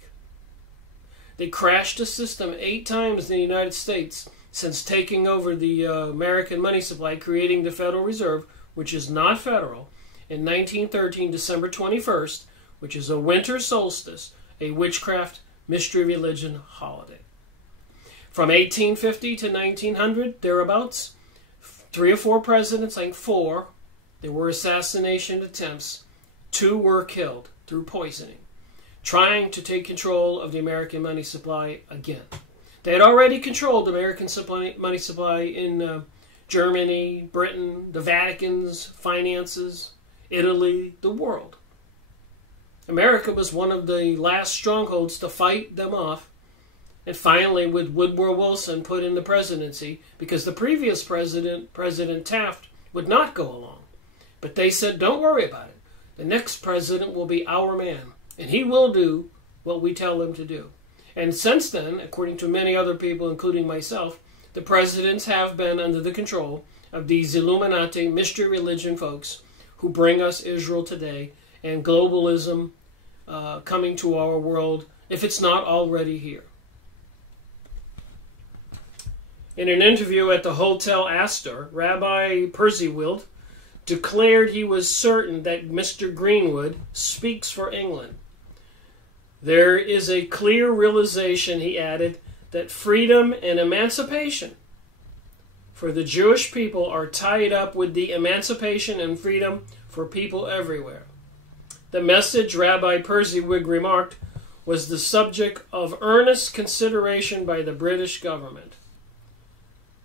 They crashed the system 8 times in the United States since taking over the American money supply, creating the Federal Reserve, which is not federal, in 1913, December 21st, which is a winter solstice, a witchcraft mystery religion holiday. From 1850 to 1900, thereabouts, 3 or 4 presidents, I think 4, there were assassination attempts. 2 were killed through poisoning, trying to take control of the American money supply again. They had already controlled the American money supply in Germany, Britain, the Vatican's finances, Italy, the world. America was one of the last strongholds to fight them off. And finally, with Woodrow Wilson put in the presidency, because the previous president, President Taft, would not go along. But they said, don't worry about it. The next president will be our man, and he will do what we tell him to do. And since then, according to many other people, including myself, the presidents have been under the control of these Illuminati mystery religion folks who bring us Israel today and globalism coming to our world, if it's not already here. In an interview at the Hotel Astor, Rabbi Perziwild declared he was certain that Mr. Greenwood speaks for England. There is a clear realization, he added, that freedom and emancipation for the Jewish people are tied up with the emancipation and freedom for people everywhere. The message, Rabbi Perziwild remarked, was the subject of earnest consideration by the British government.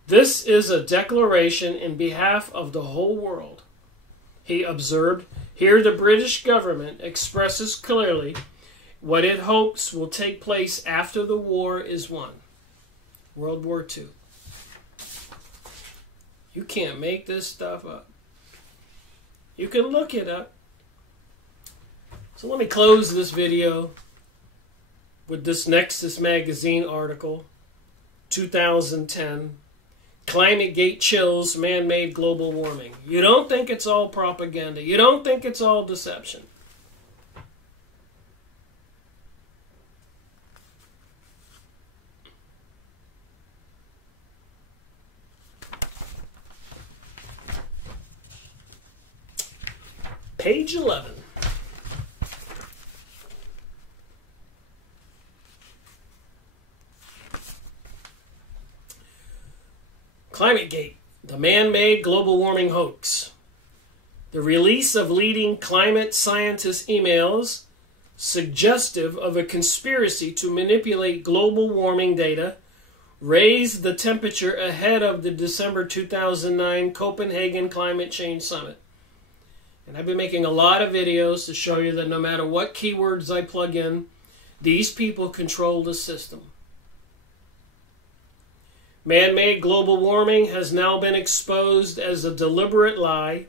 This is a declaration in behalf of the whole world. He observed, here the British government expresses clearly what it hopes will take place after the war is won. World War II. You can't make this stuff up. You can look it up. So let me close this video with this Nexus magazine article, 2010. ClimateGate chills man-made global warming. You don't think it's all propaganda. You don't think it's all deception. Page 11. ClimateGate, the man-made global warming hoax. The release of leading climate scientist emails suggestive of a conspiracy to manipulate global warming data raised the temperature ahead of the December 2009 Copenhagen Climate Change Summit. And I've been making a lot of videos to show you that no matter what keywords I plug in, these people control the system. Man-made global warming has now been exposed as a deliberate lie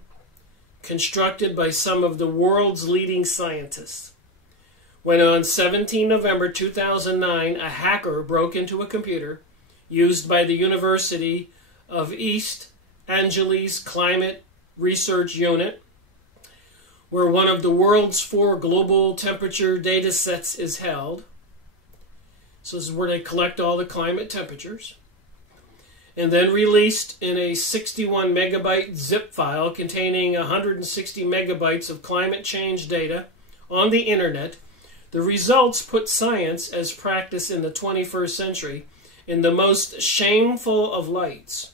constructed by some of the world's leading scientists. when on 17 November 2009, a hacker broke into a computer used by the University of East Angles Climate Research Unit, where one of the world's 4 global temperature data sets is held. So this is where they collect all the climate temperatures. And then released in a 61 megabyte zip file containing 160 megabytes of climate change data on the internet. The results put science as practice in the 21st century in the most shameful of lights.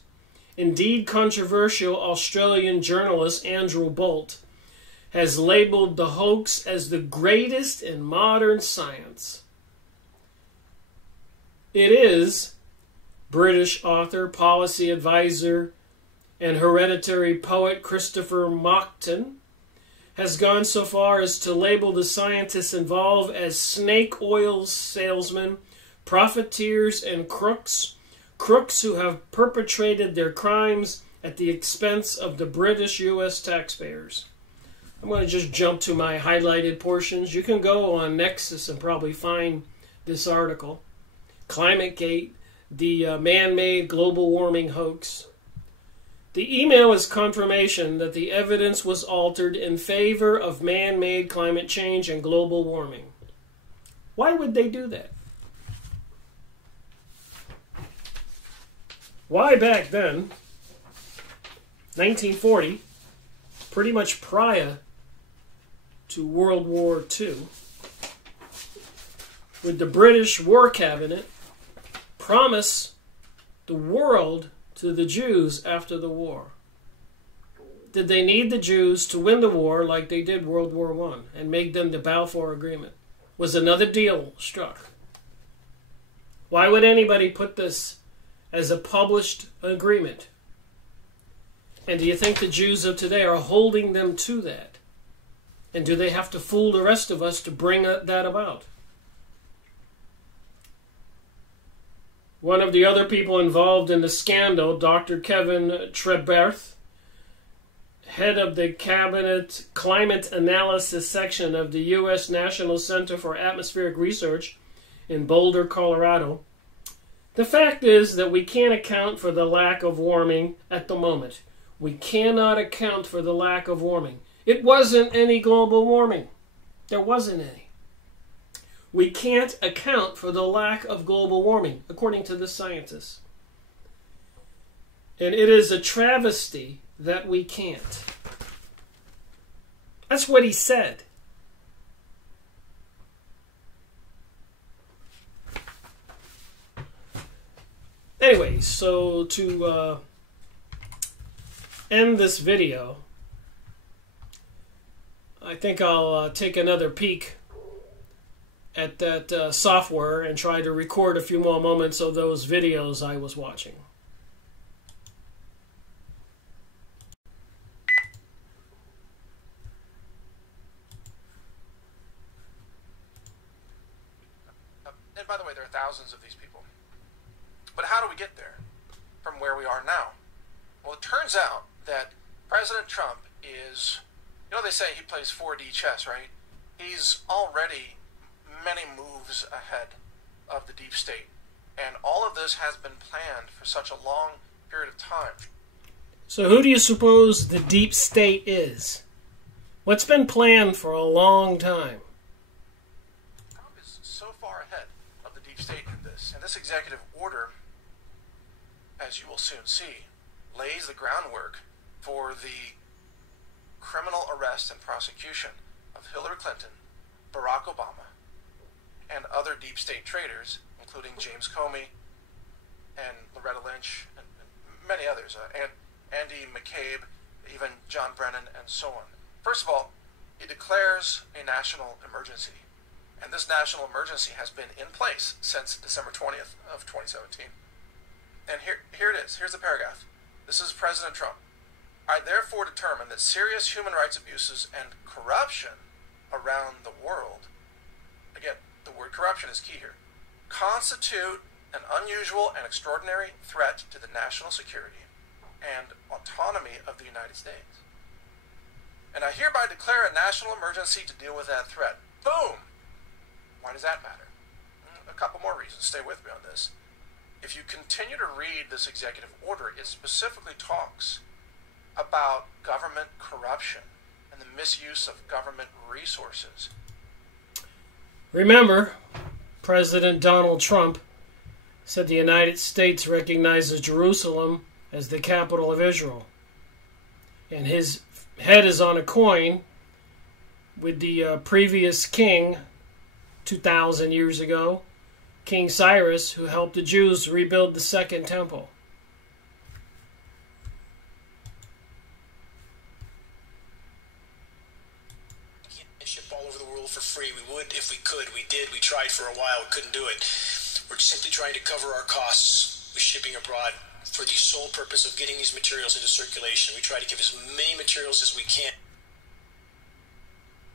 Indeed, controversial Australian journalist Andrew Bolt has labeled the hoax as the greatest in modern science. It is British author, policy advisor, and hereditary poet Christopher Monckton has gone so far as to label the scientists involved as snake oil salesmen, profiteers, and crooks who have perpetrated their crimes at the expense of the British U.S. taxpayers. I'm going to just jump to my highlighted portions. You can go on Nexus and probably find this article. ClimateGate, the man-made global warming hoax. The email is confirmation that the evidence was altered in favor of man-made climate change and global warming. Why would they do that? Why back then, 1940, pretty much prior to World War II, would the British War Cabinet promise the world to the Jews after the war? Did they need the Jews to win the war like they did World War I and make them the Balfour Agreement? Was another deal struck? Why would anybody put this as a published agreement? And do you think the Jews of today are holding them to that? And do they have to fool the rest of us to bring that about? One of the other people involved in the scandal, Dr. Kevin Treberth, head of the Cabinet Climate Analysis section of the U.S. National Center for Atmospheric Research in Boulder, Colorado. The fact is that we can't account for the lack of warming at the moment. We cannot account for the lack of warming. It wasn't any global warming. There wasn't any. We can't account for the lack of global warming, according to the scientists. And it is a travesty that we can't. That's what he said. Anyway, so to end this video, I think I'll take another peek at that software and try to record a few more moments of those videos I was watching. And by the way, there are thousands of these people. But how do we get there from where we are now? Well, it turns out that President Trump is, you know, they say he plays 4D chess, right? He's already many moves ahead of the deep state. And all of this has been planned for such a long period of time. So who do you suppose the deep state is? What's been planned for a long time? Trump is so far ahead of the deep state in this. And this executive order, as you will soon see, lays the groundwork for the criminal arrest and prosecution of Hillary Clinton, Barack Obama, and other deep state traitors, including James Comey and Loretta Lynch and many others, and Andy McCabe, even John Brennan, and so on. First of all, he declares a national emergency, and this national emergency has been in place since December 20th of 2017. And here it is. Here's the paragraph. This is President Trump. I therefore determine that serious human rights abuses and corruption around the world, again, the word corruption is key here, constitute an unusual and extraordinary threat to the national security and autonomy of the United States. And I hereby declare a national emergency to deal with that threat. Boom! Why does that matter? A couple more reasons. Stay with me on this. If you continue to read this executive order, it specifically talks about government corruption and the misuse of government resources. Remember, President Donald Trump said the United States recognizes Jerusalem as the capital of Israel. And his head is on a coin with the previous king 2,000 years ago, King Cyrus, who helped the Jews rebuild the Second Temple. Ship all over the world for free. We would if we could. We did. We tried for a while. We couldn't do it. We're simply trying to cover our costs with shipping abroad for the sole purpose of getting these materials into circulation. We try to give as many materials as we can.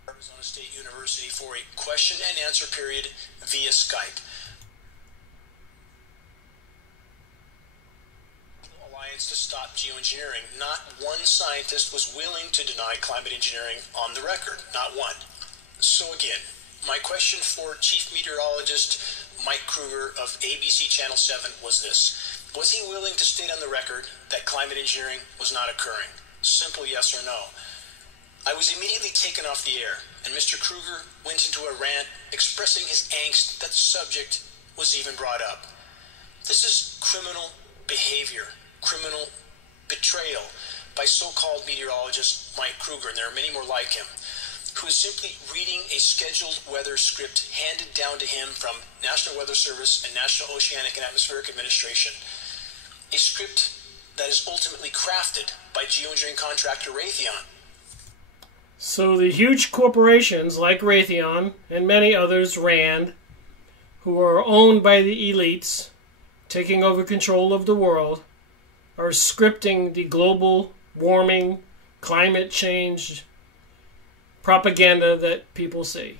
Arizona State University for a question and answer period via Skype. Alliance to stop geoengineering. Not one scientist was willing to deny climate engineering on the record. Not one. So again, my question for Chief Meteorologist Mike Kruger of ABC Channel 7 was this. Was he willing to state on the record that climate engineering was not occurring? Simple yes or no. I was immediately taken off the air, and Mr. Kruger went into a rant expressing his angst that the subject was even brought up. This is criminal behavior, criminal betrayal by so-called meteorologist Mike Kruger, and there are many more like him, who is simply reading a scheduled weather script handed down to him from National Weather Service and National Oceanic and Atmospheric Administration, a script that is ultimately crafted by geoengineering contractor Raytheon. So the huge corporations like Raytheon and many others, Rand, who are owned by the elites, taking over control of the world, are scripting the global warming, climate change propaganda that people see.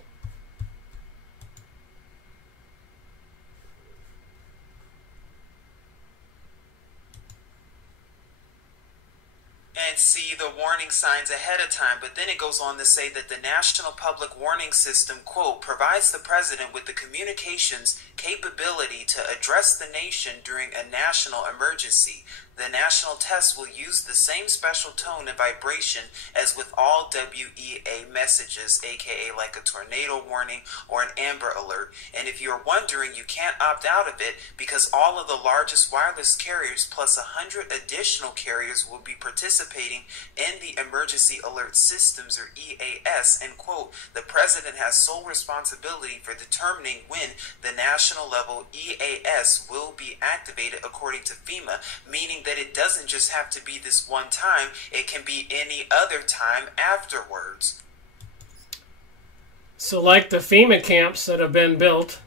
And see the warning signs ahead of time, but then it goes on to say that the National Public Warning System, quote, provides the president with the communications capability to address the nation during a national emergency. The national test will use the same special tone and vibration as with all WEA messages, aka like a tornado warning or an amber alert. And if you're wondering, you can't opt out of it because all of the largest wireless carriers plus 100 additional carriers will be participating in the emergency alert systems, or EAS. And quote, the president has sole responsibility for determining when the national level EAS will be activated according to FEMA, meaning that it doesn't just have to be this one time, it can be any other time afterwards. So like the FEMA camps that have been built,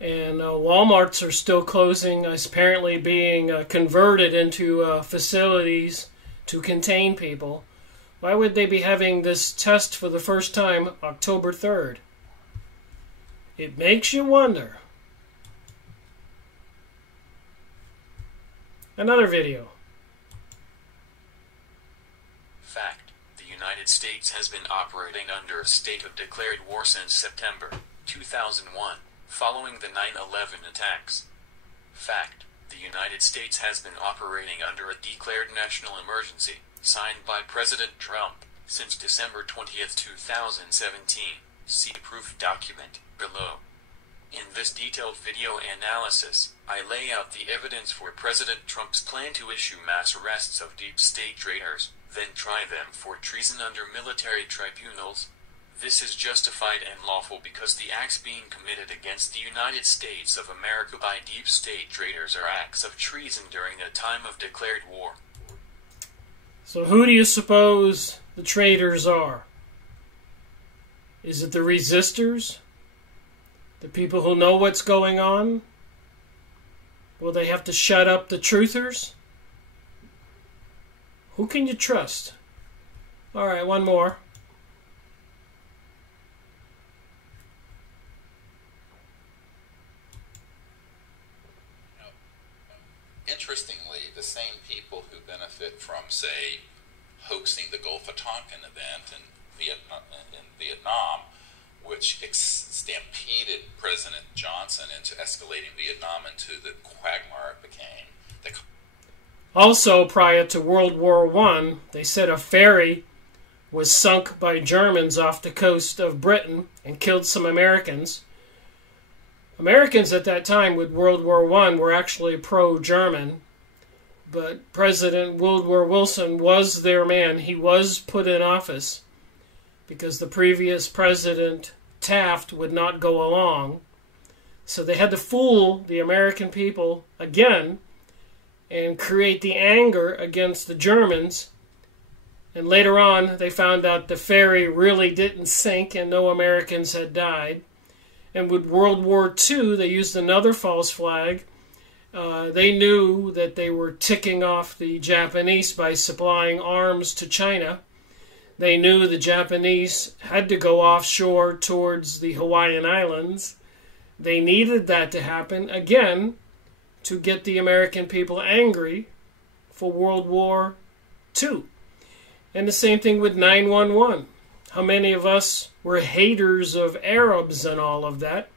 and Walmarts are still closing, apparently being converted into facilities to contain people, why would they be having this test for the first time October 3rd? It makes you wonder. Another video. Fact: the United States has been operating under a state of declared war since September 2001, following the 9/11 attacks. Fact: the United States has been operating under a declared national emergency, signed by President Trump, since December 20th, 2017. See proof document below. In this detailed video analysis, I lay out the evidence for President Trump's plan to issue mass arrests of deep state traitors, then try them for treason under military tribunals. This is justified and lawful because the acts being committed against the United States of America by deep state traitors are acts of treason during a time of declared war. So who do you suppose the traitors are? Is it the resistors? The people who know what's going on? Will they have to shut up the truthers? Who can you trust? All right, one more. Interestingly, the same people who benefit from, say, hoaxing the Gulf of Tonkin event in Vietnam which stampeded President Johnson into escalating Vietnam into the quagmire it became. Also, prior to World War I, they said a ferry was sunk by Germans off the coast of Britain and killed some Americans. Americans at that time with World War I were actually pro-German, but President Woodrow Wilson was their man. He was put in office because the previous president, Taft, would not go along. So they had to fool the American people again and create the anger against the Germans. And later on, they found out the ferry really didn't sink and no Americans had died. And with World War II, they used another false flag. They knew that they were ticking off the Japanese by supplying arms to China. They knew the Japanese had to go offshore towards the Hawaiian Islands. They needed that to happen, again, to get the American people angry for World War II. And the same thing with 9/11. How many of us were haters of Arabs and all of that?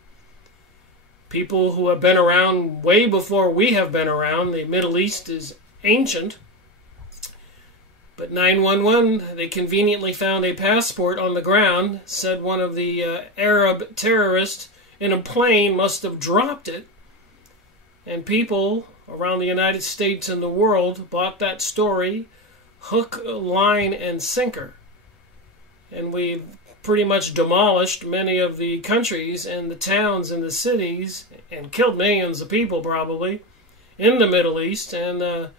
People who have been around way before we have been around. The Middle East is ancient. But 911, they conveniently found a passport on the ground, said one of the Arab terrorists in a plane must have dropped it. And people around the United States and the world bought that story hook, line, and sinker. And we've pretty much demolished many of the countries and the towns and the cities and killed millions of people probably in the Middle East. And a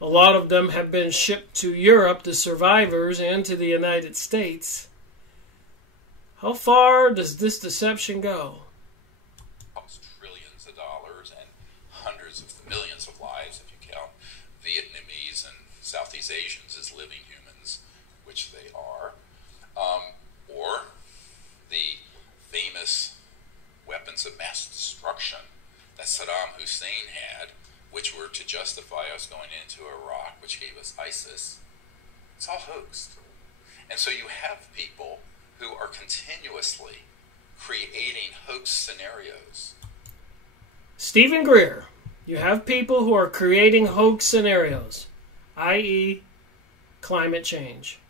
lot of them have been shipped to Europe, the survivors, and to the United States. How far does this deception go? Costs trillions of dollars and hundreds of millions of lives if you count Vietnamese and Southeast Asians as living humans, which they are. Or the famous weapons of mass destruction that Saddam Hussein had, which were to justify us going into Iraq, which gave us ISIS. It's all hoaxed. And so you have people who are continuously creating hoax scenarios. Stephen Greer, you have people who are creating hoax scenarios, i.e. climate change.